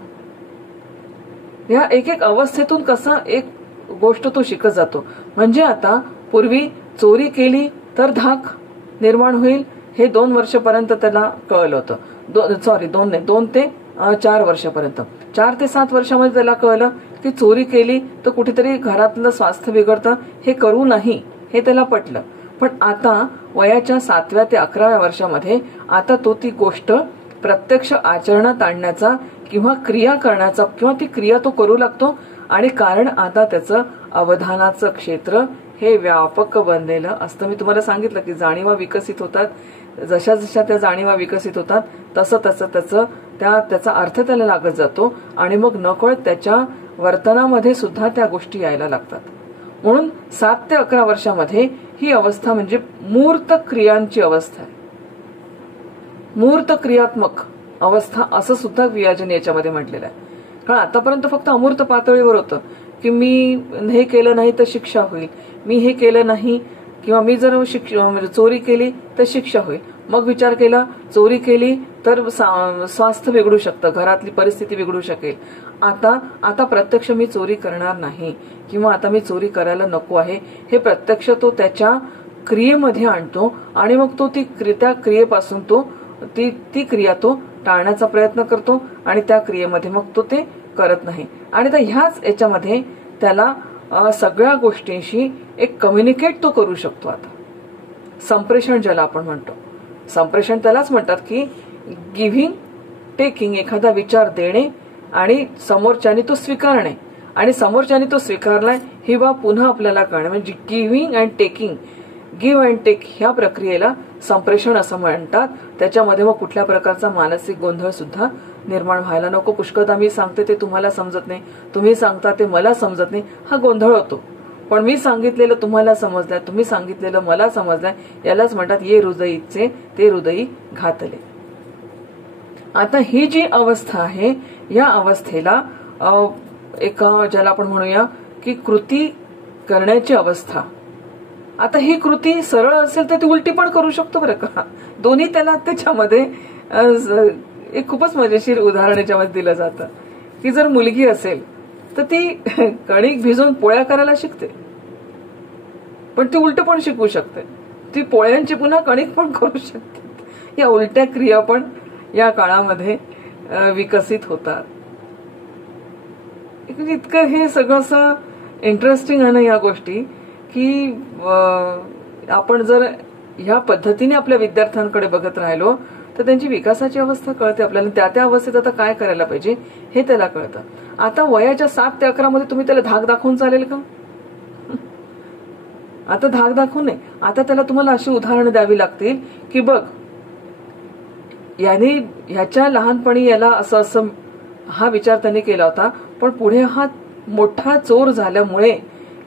ह्या एक एक अवस्थेतून कसं एक गोष्ट तो शिकत जातो. म्हणजे आता पूर्वी चोरी केली तर धाक निर्माण होईल हे 2 वर्षापर्यंत त्याला कळलं होतं. 2 ते 4 वर्षापर्यंत. 4 ते 7 वर्षामध्ये त्याला कळलं की चोरी केली तर कुठेतरी घरातलं स्वास्थ्य बिघडतं, हे करू नाही, हे त्याला पटलं. पण आता वयाच्या 7व्या ते 11व्या वर्षामध्ये आता तो ती गोष्ट प्रत्यक्ष आचरणात आणण्याचा किंवा क्रिया करण्याचा किंवा ती क्रिया तो करू लागतो. आणि कारण आता त्याचं अवधानाचं क्षेत्र हे व्यापक बनलेलं असतं. मी तुम्हाला सांगितलं की जाणीवा विकसित होतात, जशा जशा त्या जाणीवा विकसित होतात तसं त्याचा अर्थ त्याला लागत जातो आणि मग नकळत त्याच्या वर्तनामध्ये सुद्धा त्या गोष्टी यायला लागतात. म्हणून 7 ते 11 वर्षामध्ये ही अवस्था म्हणजे मूर्त क्रियांची अवस्था आहे. मूर्त क्रियात्मक अवस्था असं सुद्धा वियाजन याच्यामध्ये म्हटलेलं आहे. कारण आतापर्यंत फक्त अमूर्त पातळीवर होतं की मी हे केलं नाही तर शिक्षा होईल, मी हे केलं नाही किंवा मी जर म्हणजे चोरी केली तर शिक्षा होईल. मग विचार केला चोरी केली तर स्वास्थ्य बिघडू शकतं, घरातली परिस्थिती बिघडू शकेल. आता प्रत्यक्ष मी चोरी करणार नाही किंवा आता मी चोरी करायला नको आहे हे प्रत्यक्ष तो त्याच्या क्रियेमध्ये आणतो आणि मग तो त्या क्रियेपासून ती क्रिया तो टाळण्याचा प्रयत्न करतो आणि त्या क्रियेमध्ये मग तो ते करत नाही. आणि तर ह्याच याच्यामध्ये त्याला सगळ्या गोष्टींशी एक कम्युनिकेट तो करू शकतो. आता संप्रेषण ज्याला आपण म्हणतो, संप्रेषण त्यालाच म्हणतात की गिव्हिंग टेकिंग, एखादा विचार देणे आणि समोरच्याने तो स्वीकारणे आणि समोरच्याने तो स्वीकारलाय ही बाब पुन्हा आपल्याला कळणे. म्हणजे giving and taking, give and take ह्या प्रक्रियेला संप्रेषण असं म्हणतात. त्याच्यामध्ये मग कुठल्या प्रकारचा मानसिक गोंधळ सुद्धा निर्माण व्हायला नको. पुष्कळदा मी सांगते ते तुम्हाला समजत नाही, तुम्ही सांगता ते मला समजत नाही, हा गोंधळ होतो. पण मी सांगितलेलं तुम्हाला समजलंय, तुम्ही सांगितलेलं मला समजलंय, यालाच म्हणतात ये हृदयीचे ते हृदयी घातले. आता ही जी अवस्था आहे या अवस्थेला एक ज्याला आपण म्हणूया की कृती करण्याची अवस्था. आता ही कृती सरळ असेल तर ती उलटी पण करू शकतो बरं का. दोन्ही त्याला त्याच्यामध्ये एक खूपच मजेशीर उदाहरण याच्यामध्ये दिलं जातं की जर मुलगी असेल तर ती कणिक भिजवून पोळ्या करायला शिकते, पण ती उलट पण शिकू शकते. ती पोळ्यांची पुन्हा कणिक पण करू शकते. या उलट्या क्रिया पण या काळामध्ये विकसित होतात. इतकं हे सगळं असं इंटरेस्टिंग आहे ना या गोष्टी की आपण जर ह्या पद्धतीने आपल्या विद्यार्थ्यांकडे बघत राहिलो तर त्यांची विकासाची अवस्था कळते आपल्याला. त्या अवस्थेत आता काय करायला पाहिजे हे त्याला कळतं. आता वयाच्या 7 ते 11 मध्ये तुम्ही त्याला धाक दाखवून चालेल का? आता धाक दाखवू नये. आता त्याला तुम्हाला अशी उदाहरणं द्यावी लागतील की बघ याने ह्याच्या लहानपणी याला असं हा विचार त्याने केला होता, पण पुढे हा मोठा चोर झाल्यामुळे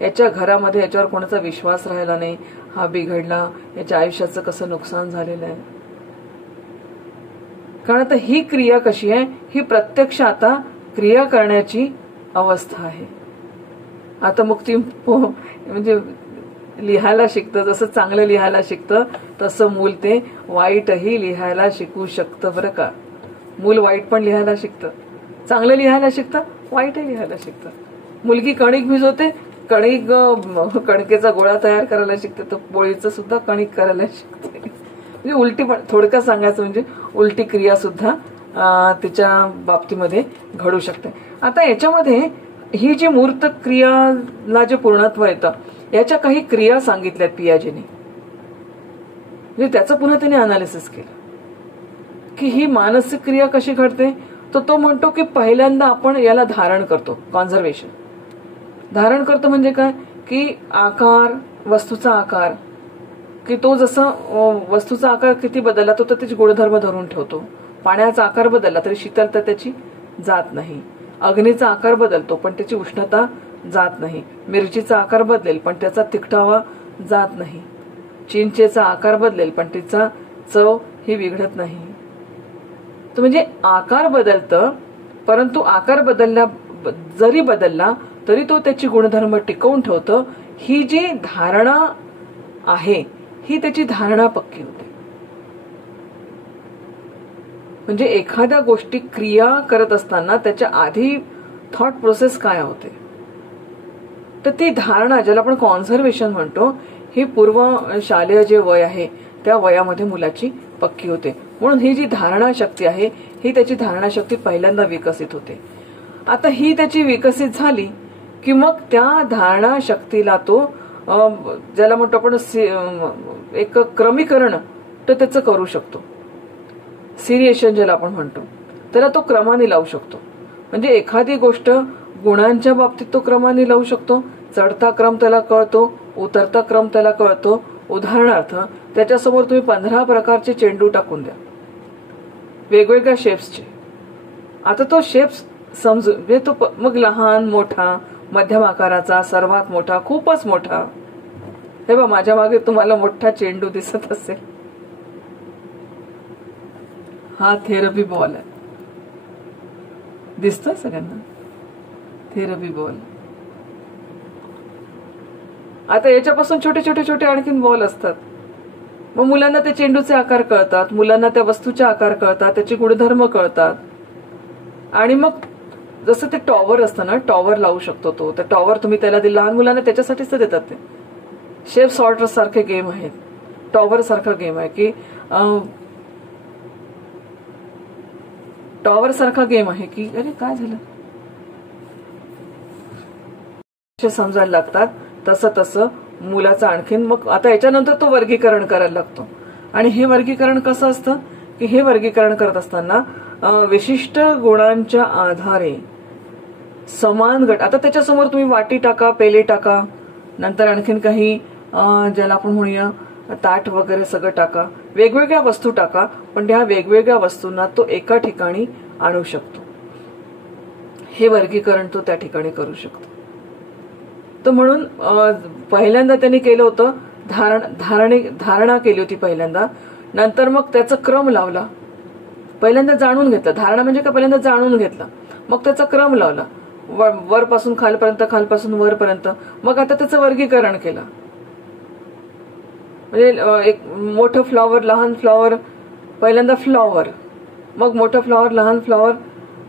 याच्या घरामध्ये याच्यावर कोणाचा विश्वास राहिला नाही, हा बिघडला, याच्या आयुष्याचं कसं नुकसान झालेलं आहे. कारण आता ही क्रिया कशी आहे, ही प्रत्यक्ष आता क्रिया करण्याची अवस्था आहे. आता मग ती म्हणजे लिहायला शिकतं, जसं चांगलं लिहायला शिकतं तसं मूल ते वाईटही लिहायला शिकू शकतं बरं का. मूल वाईट पण लिहायला शिकतं, चांगलं लिहायला शिकतं, वाईटही लिहायला शिकतं. मुलगी कणिक भिजवते, कणकेचा गोळा तयार करायला शिकते, तर पोळीचं सुद्धा कणिक करायला शिकते. म्हणजे उलटी पण, थोडक्यात सांगायचं म्हणजे उलटी क्रिया सुद्धा तिच्या बाबतीमध्ये घडू शकते. आता याच्यामध्ये ही जी मूर्त क्रियाला जे पूर्णत्व येतं याच्या काही क्रिया सांगितल्यात पियाजेने. म्हणजे त्याचं पुन्हा त्याने अनालिसिस केलं की ही मानसिक क्रिया कशी घडते. तो म्हणतो की पहिल्यांदा आपण याला धारण करतो, कॉन्झर्वेशन. धारण करतो म्हणजे काय की आकार, वस्तूचा आकार, की तो जसं वस्तूचा आकार किती बदलला तो त्याचे गुणधर्म धरून ठेवतो. पाण्याचा आकार बदलला तरी शीतलता त्याची जात नाही. अग्नीचा आकार बदलतो पण त्याची उष्णता जात नाही. मिरचीचा आकार बदलेल पण त्याचा तिखटावा जात नाही. चिंचेचा आकार बदलेल पण तिचा चव ही बिघडत नाही. तर म्हणजे आकार बदलतं, परंतु आकार जरी बदलला तरी तो त्याची गुणधर्म टिकवून ठेवतं. ही जी धारणा आहे ही त्याची धारणा पक्की होते. म्हणजे एखाद्या गोष्टी क्रिया करत असताना त्याच्या आधी थॉट प्रोसेस काय होते. तर ती धारणा, ज्याला आपण कॉन्झर्वेशन म्हणतो, ही पूर्व शालेय जे वय आहे त्या वयामध्ये मुलाची पक्की होते. म्हणून ही जी धारणा शक्ती आहे, ही त्याची धारणा शक्ती पहिल्यांदा विकसित होते. आता ही त्याची विकसित झाली की मग त्या धारणा शक्तीला तो ज्याला म्हणतो आपण एक क्रमीकरण तो त्याचं करू शकतो. सिरिएशन ज्याला आपण म्हणतो, त्याला तो क्रमाने लावू शकतो. म्हणजे एखादी गोष्ट गुणांच्या बाबतीत तो क्रमाने लावू शकतो. चढता क्रम त्याला कळतो, उतरता क्रम त्याला कळतो. उदाहरणार्थ, त्याच्यासमोर तुम्ही 15 प्रकारचे चेंडू टाकून द्या, वेगवेगळ्या शेप्सचे. आता तो शेप्स समजून म्हणजे तो मग लहान, मोठा, मध्यम आकाराचा, सर्वात मोठा, खूपच मोठा. हे बघ, माझ्या मागे तुम्हाला मोठा चेंडू दिसत असेल, हा थेरपी बॉल आहे. दिसतोय सगळ्यांना? Therapy ball. आता याच्यापासून छोटे छोटे छोटे आणखीन बॉल असतात. मग मुलांना ते चेंडूचे आकार कळतात, मुलांना त्या वस्तूचे आकार कळतात, त्याचे गुणधर्म कळतात. आणि मग जसं ते टॉवर असतं ना, टॉवर लावू शकतो तो. तर टॉवर तुम्ही त्याला दिला, लहान मुलांना त्याच्यासाठीच तर देतात. ते शेप सॉर्टर सारखे गेम आहेत, टॉवर सारखा गेम आहे की टॉवर सारखा गेम आहे की अरे काय झालं समजायला लागतात. तसं तसं मुलाचं आणखीन मग आता याच्यानंतर तो वर्गीकरण करायला लागतो. आणि हे वर्गीकरण कसं असतं की हे वर्गीकरण करत असताना विशिष्ट गुणांच्या आधारे समान गट, आता त्याच्यासमोर तुम्ही वाटी टाका, पेले टाका, नंतर आणखीन काही ज्याला आपण म्हणूया ताट वगैरे सगळं टाका, वेगवेगळ्या वस्तू टाका, पण त्या वेगवेगळ्या वस्तूंना तो एका ठिकाणी आणू शकतो. हे वर्गीकरण तो त्या ठिकाणी करू शकतो. तर म्हणून पहिल्यांदा त्यांनी केलं होतं धारणा केली होती पहिल्यांदा. नंतर मग त्याचा क्रम लावला. पहिल्यांदा जाणून घेतलं. धारणा म्हणजे काय, पहिल्यांदा जाणून घेतलं, मग त्याचा क्रम लावला, वरपासून खालपर्यंत, खालपासून वरपर्यंत. मग आता त्याचं वर्गीकरण केलं. म्हणजे एक मोठं फ्लॉवर, लहान फ्लॉवर, पहिल्यांदा फ्लॉवर, मग मोठं फ्लॉवर, लहान फ्लॉवर,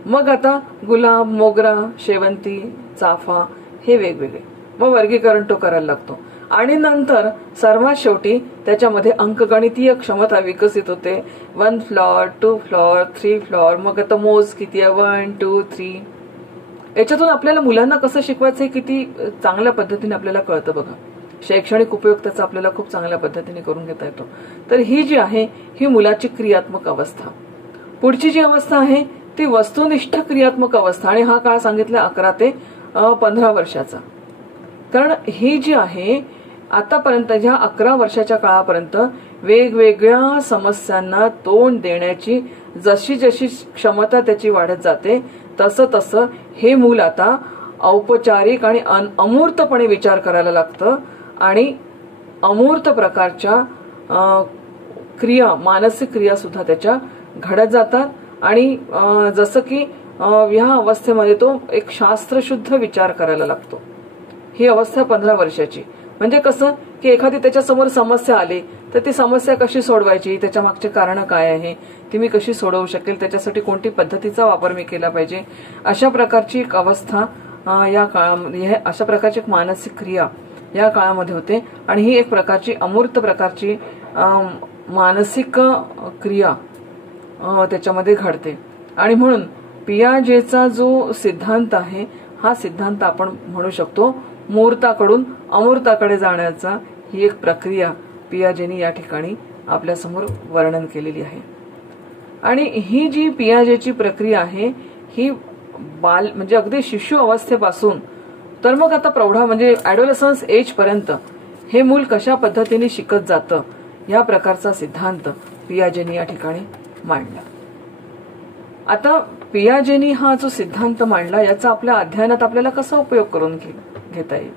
मग आता गुलाब, मोगरा, शेवंती, चाफा, हे वेगवेगळे. मग वर्गीकरण तो करायला लागतो. आणि नंतर सर्वात शेवटी त्याच्यामध्ये अंकगणितीय क्षमता विकसित होते. 1 फ्लॉवर, 2 फ्लॉवर, 3 फ्लॉवर, मग आता मोज किती आहे, 1, 2, 3. याच्यातून आपल्याला मुलांना कसं शिकवायचं हे किती चांगल्या पद्धतीने आपल्याला कळतं बघा. शैक्षणिक उपयोग त्याचा आपल्याला खूप चांगल्या पद्धतीने करून घेता येतो. तर ही जी आहे ही मुलाची क्रियात्मक अवस्था. पुढची जी अवस्था आहे ती वस्तुनिष्ठ क्रियात्मक अवस्था. आणि हा काळ सांगितला 11 ते 15 वर्षाचा. कारण ही जी आहे आतापर्यंत ह्या 11 वर्षाच्या काळापर्यंत वेगवेगळ्या समस्यांना तोंड देण्याची जशी जशी क्षमता त्याची वाढत जाते तसं तसं हे मूल आता औपचारिक आणि अमूर्तपणे विचार करायला लागतं. आणि अमूर्त प्रकारच्या क्रिया, मानसिक क्रिया सुद्धा त्याच्या घडत जातात. आणि जसं की ह्या अवस्थेमध्ये तो एक शास्त्रशुद्ध विचार करायला लागतो. ही अवस्था 15 वर्षाची. म्हणजे कसं की एखादी त्याच्यासमोर समस्या आली तर ती समस्या कशी सोडवायची, त्याच्या मागचे कारण काय आहे, ती मी कशी सोडवू शकेल, त्याच्यासाठी कोणती पद्धतीचा वापर मी केला पाहिजे, अशा प्रकारची एक अवस्था या काळामध्ये, अशा प्रकारची एक मानसिक क्रिया या काळामध्ये होते. आणि ही एक प्रकारची अमूर्त प्रकारची मानसिक क्रिया त्याच्यामध्ये घडते. आणि म्हणून पियाजेचा जो सिद्धांत आहे हा सिद्धांत आपण म्हणू शकतो मूर्ताकडून अमूर्ताकडे जाण्याचा ही एक प्रक्रिया पियाजेने या ठिकाणी आपल्यासमोर वर्णन केलेली आहे. आणि ही जी पियाजेची प्रक्रिया आहे ही बाल म्हणजे अगदी शिशु अवस्थेपासून तर मग आता प्रौढा म्हणजे ऍडोलेसन्स एज पर्यंत हे मूल कशा पद्धतीने शिकत जातं या प्रकारचा सिद्धांत पियाजेने या ठिकाणी मांडला. आता पियाजेने हा जो सिद्धांत मांडला याचा आपल्या अध्ययनात आपल्याला कसा उपयोग करून घेता येईल.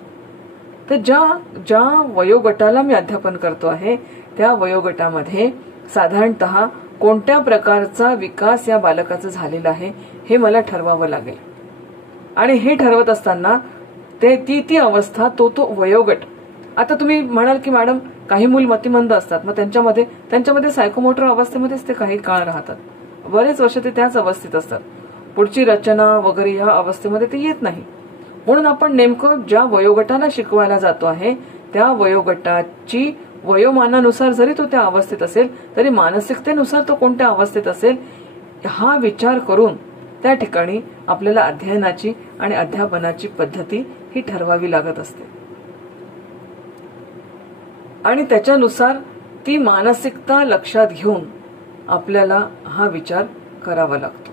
तर ज्या वयोगटाला मी अध्यापन करतो आहे त्या वयोगटामध्ये साधारणतः कोणत्या प्रकारचा विकास या बालकाचा झालेला आहे हे मला ठरवावं लागेल. आणि हे ठरवत असताना ती अवस्था तो वयोगट. आता तुम्ही म्हणाल की मॅडम काही मूल मतिमंद असतात, मग त्यांच्यामध्ये सायकोमोटर अवस्थेमध्येच ते काही काळ राहतात, बरेच वर्ष ते त्याच अवस्थेत असतात. पुढची रचना वगैरे ह्या अवस्थेमध्ये ते येत नाही. म्हणून आपण नेमकं ज्या वयोगटाला शिकवायला जातो आहे त्या वयोगटाची वयोमानानुसार जरी तो त्या अवस्थेत असेल तरी मानसिकतेनुसार तो कोणत्या अवस्थेत असेल हा विचार करून त्या ठिकाणी आपल्याला अध्ययनाची आणि अध्यापनाची पद्धती ही ठरवावी लागत असते. आणि त्याच्यानुसार ती मानसिकता लक्षात घेऊन आपल्याला हा विचार करावा लागतो.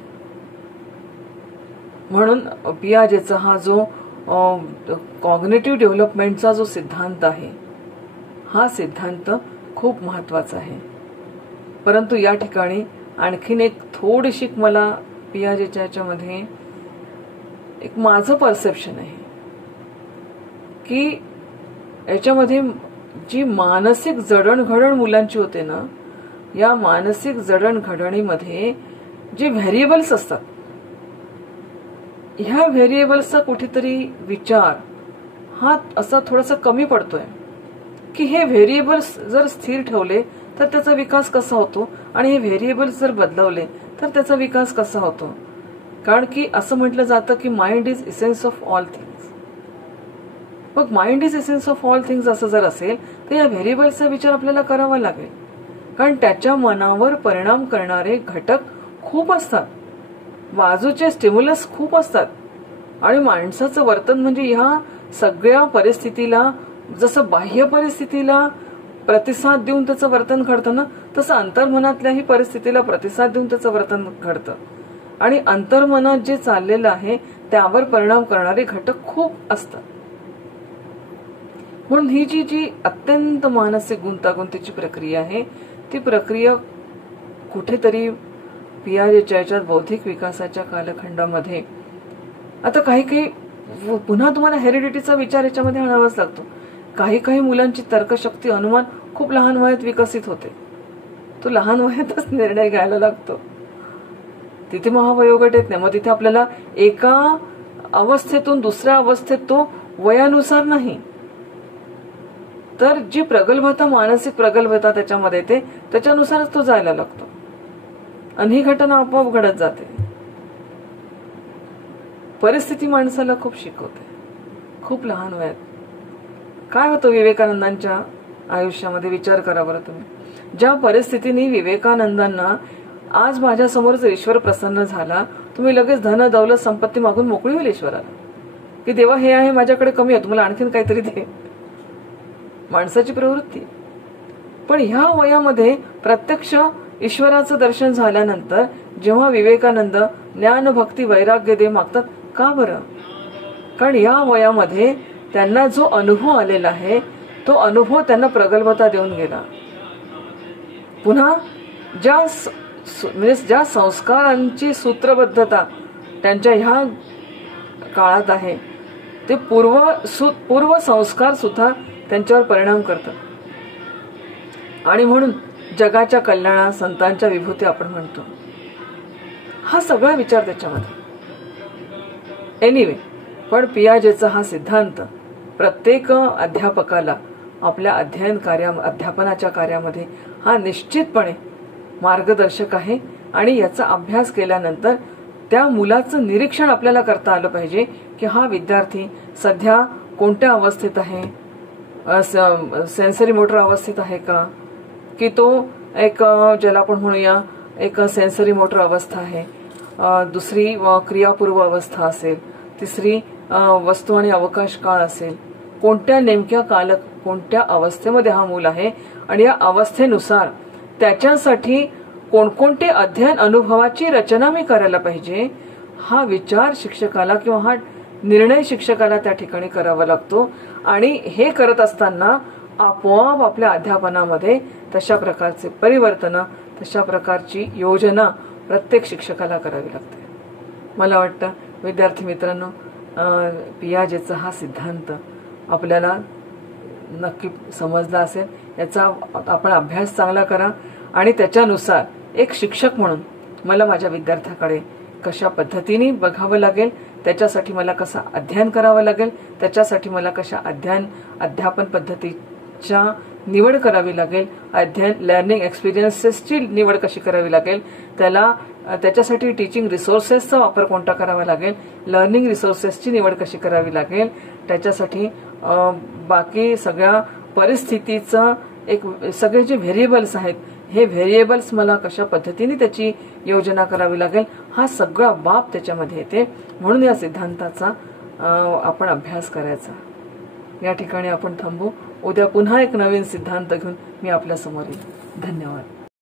म्हणून पियाजेचा हा जो कॉग्निटिव्ह डेव्हलपमेंटचा जो सिद्धांत आहे हा सिद्धांत खूप महत्वाचा आहे. परंतु या ठिकाणी आणखीन एक थोडीशी मला पियाजेच्या याच्यामध्ये एक माझं परसेप्शन आहे की याच्यामध्ये जी मानसिक जडणघडण मुलांची होते ना, या मानसिक जडणघडणीमध्ये जे व्हेरिएबल्स असतात ह्या व्हेरिएबल्सचा कुठेतरी विचार हा असा थोडासा कमी पडतोय की हे व्हेरिएबल्स जर स्थिर ठेवले तर त्याचा विकास कसा होतो आणि हे व्हेरिएबल्स जर बदलवले तर त्याचा विकास कसा होतो. कारण की असं म्हटलं जातं की mind is essence of all things. मग mind is essence of all things असं जर असेल तर या व्हेरिएबल्सचा विचार आपल्याला करावा लागेल. कारण त्याच्या मनावर परिणाम करणारे घटक खूप असतात, बाजूचे स्टिम्युलस खूप असतात आणि माणसाचं वर्तन म्हणजे ह्या सगळ्या परिस्थितीला जसं बाह्य परिस्थितीला प्रतिसाद देऊन त्याचं वर्तन घडतं ना, तसं अंतर्मनातल्याही परिस्थितीला प्रतिसाद देऊन त्याचं वर्तन घडतं. आणि अंतर्मनात जे चाललेलं आहे त्यावर परिणाम करणारे घटक खूप असतात. म्हणून ही जी अत्यंत मानसिक गुंतागुंतीची प्रक्रिया आहे ती प्रक्रिया कुठेतरी पियाजेच्या याच्यात बौद्धिक विकासाच्या कालखंडामध्ये आता काही पुन्हा तुम्हाला हेरिडिटीचा विचार याच्यामध्ये आणावाच लागतो. काही मुलांची तर्कशक्ती अनुमान खूप लहान वयात विकसित होते. तो लहान वयातच निर्णय घ्यायला लागतो. तिथे महावयोगट येत नाही. मग तिथे आपल्याला एका अवस्थेतून दुसऱ्या अवस्थेत तो वयानुसार नाही तर जी प्रगल्भता मानसिक प्रगल्भता त्याच्यामध्ये येते त्याच्यानुसारच तो जायला लागतो आणि ही घटना आपोआप घडत जाते. परिस्थिती माणसाला खूप शिकवते खूप लहान वयात. काय होतं विवेकानंदांच्या आयुष्यामध्ये विचार करा बरं तुम्ही. ज्या परिस्थितीने विवेकानंदांना आज माझ्यासमोर जर ईश्वर प्रसन्न झाला तुम्ही लगेच धन दौलत संपत्ती मागून मोकळी होईल ईश्वराला की देवा हे आहे माझ्याकडे कमी आहे तुम्हाला आणखीन काहीतरी दे. माणसाची प्रवृत्ती. पण ह्या वयामध्ये प्रत्यक्ष ईश्वराचं दर्शन झाल्यानंतर जेव्हा विवेकानंद ज्ञान भक्ती वैराग्य दे मागतात का बरं? कारण या वयामध्ये त्यांना जो अनुभव आलेला आहे तो अनुभव त्यांना प्रगल्भता देऊन गेला. पुन्हा ज्या संस्कारांची सूत्रबद्धता त्यांच्या ह्या काळात आहे ते पूर्व संस्कार सुद्धा त्यांच्यावर परिणाम करतात. आणि म्हणून जगाच्या कल्याणा संतांच्या विभूती आपण म्हणतो हा सगळा विचार त्याच्यामध्ये. एनिवे पण पियाजेचा हा सिद्धांत प्रत्येक अध्यापकाला आपल्या अध्यापनाच्या कार्यामध्ये हा निश्चितपणे मार्गदर्शक आहे. आणि याचा अभ्यास केल्यानंतर त्या मुलाचं निरीक्षण आपल्याला करता आलं पाहिजे की हा विद्यार्थी सध्या कोणत्या अवस्थेत आहे. सेन्सरी मोटर अवस्थेत आहे का की तो एक ज्याला आपण म्हणूया एक सेन्सरी मोटर अवस्था आहे, दुसरी क्रियापूर्व अवस्था असेल, तिसरी वस्तू आणि अवकाश काळ असेल. कोणत्या नेमक्या कोणत्या अवस्थेमध्ये हा मूल आहे आणि या अवस्थेनुसार त्याच्यासाठी कोणकोणते अध्ययन अनुभवाची रचना मी करायला पाहिजे हा विचार शिक्षकाला किंवा हा निर्णय शिक्षकाला त्या ठिकाणी करावा लागतो. आणि हे करत असताना आपोआप आपल्या अध्यापनामध्ये तशा प्रकारचे परिवर्तन तशा प्रकारची योजना प्रत्येक शिक्षकाला करावी लागते. मला वाटतं विद्यार्थी मित्रांनो पियाजेचा हा सिद्धांत आपल्याला नक्की समजला असेल. याचा आपण अभ्यास चांगला करा आणि त्याच्यानुसार एक शिक्षक म्हणून मला माझ्या विद्यार्थ्याकडे कशा पद्धतीने बघावं लागेल, त्याच्यासाठी मला कसं अध्ययन करावं लागेल, त्याच्यासाठी मला कशा अध्यापन पद्धतीच्या निवड करावी लागेल, लर्निंग एक्सपिरियन्सेसची निवड कशी करावी लागेल, त्याला त्याच्यासाठी टीचिंग रिसोर्सेसचा वापर कोणता करावा लागेल, लर्निंग रिसोर्सेसची निवड कशी करावी लागेल, त्याच्यासाठी बाकी सगळ्या परिस्थितीचं एक सगळे जे व्हेरिएबल्स आहेत हे व्हेरिएबल्स मला कशा पद्धतीने त्याची योजना करावी लागेल, हा सगळा बाब त्याच्यामध्ये येते. म्हणून या सिद्धांताचा आपण अभ्यास करायचा. या ठिकाणी आपण थांबू. उद्या पुन्हा एक नवीन सिद्धांत घेऊन मी आपल्या समोर येईल. धन्यवाद.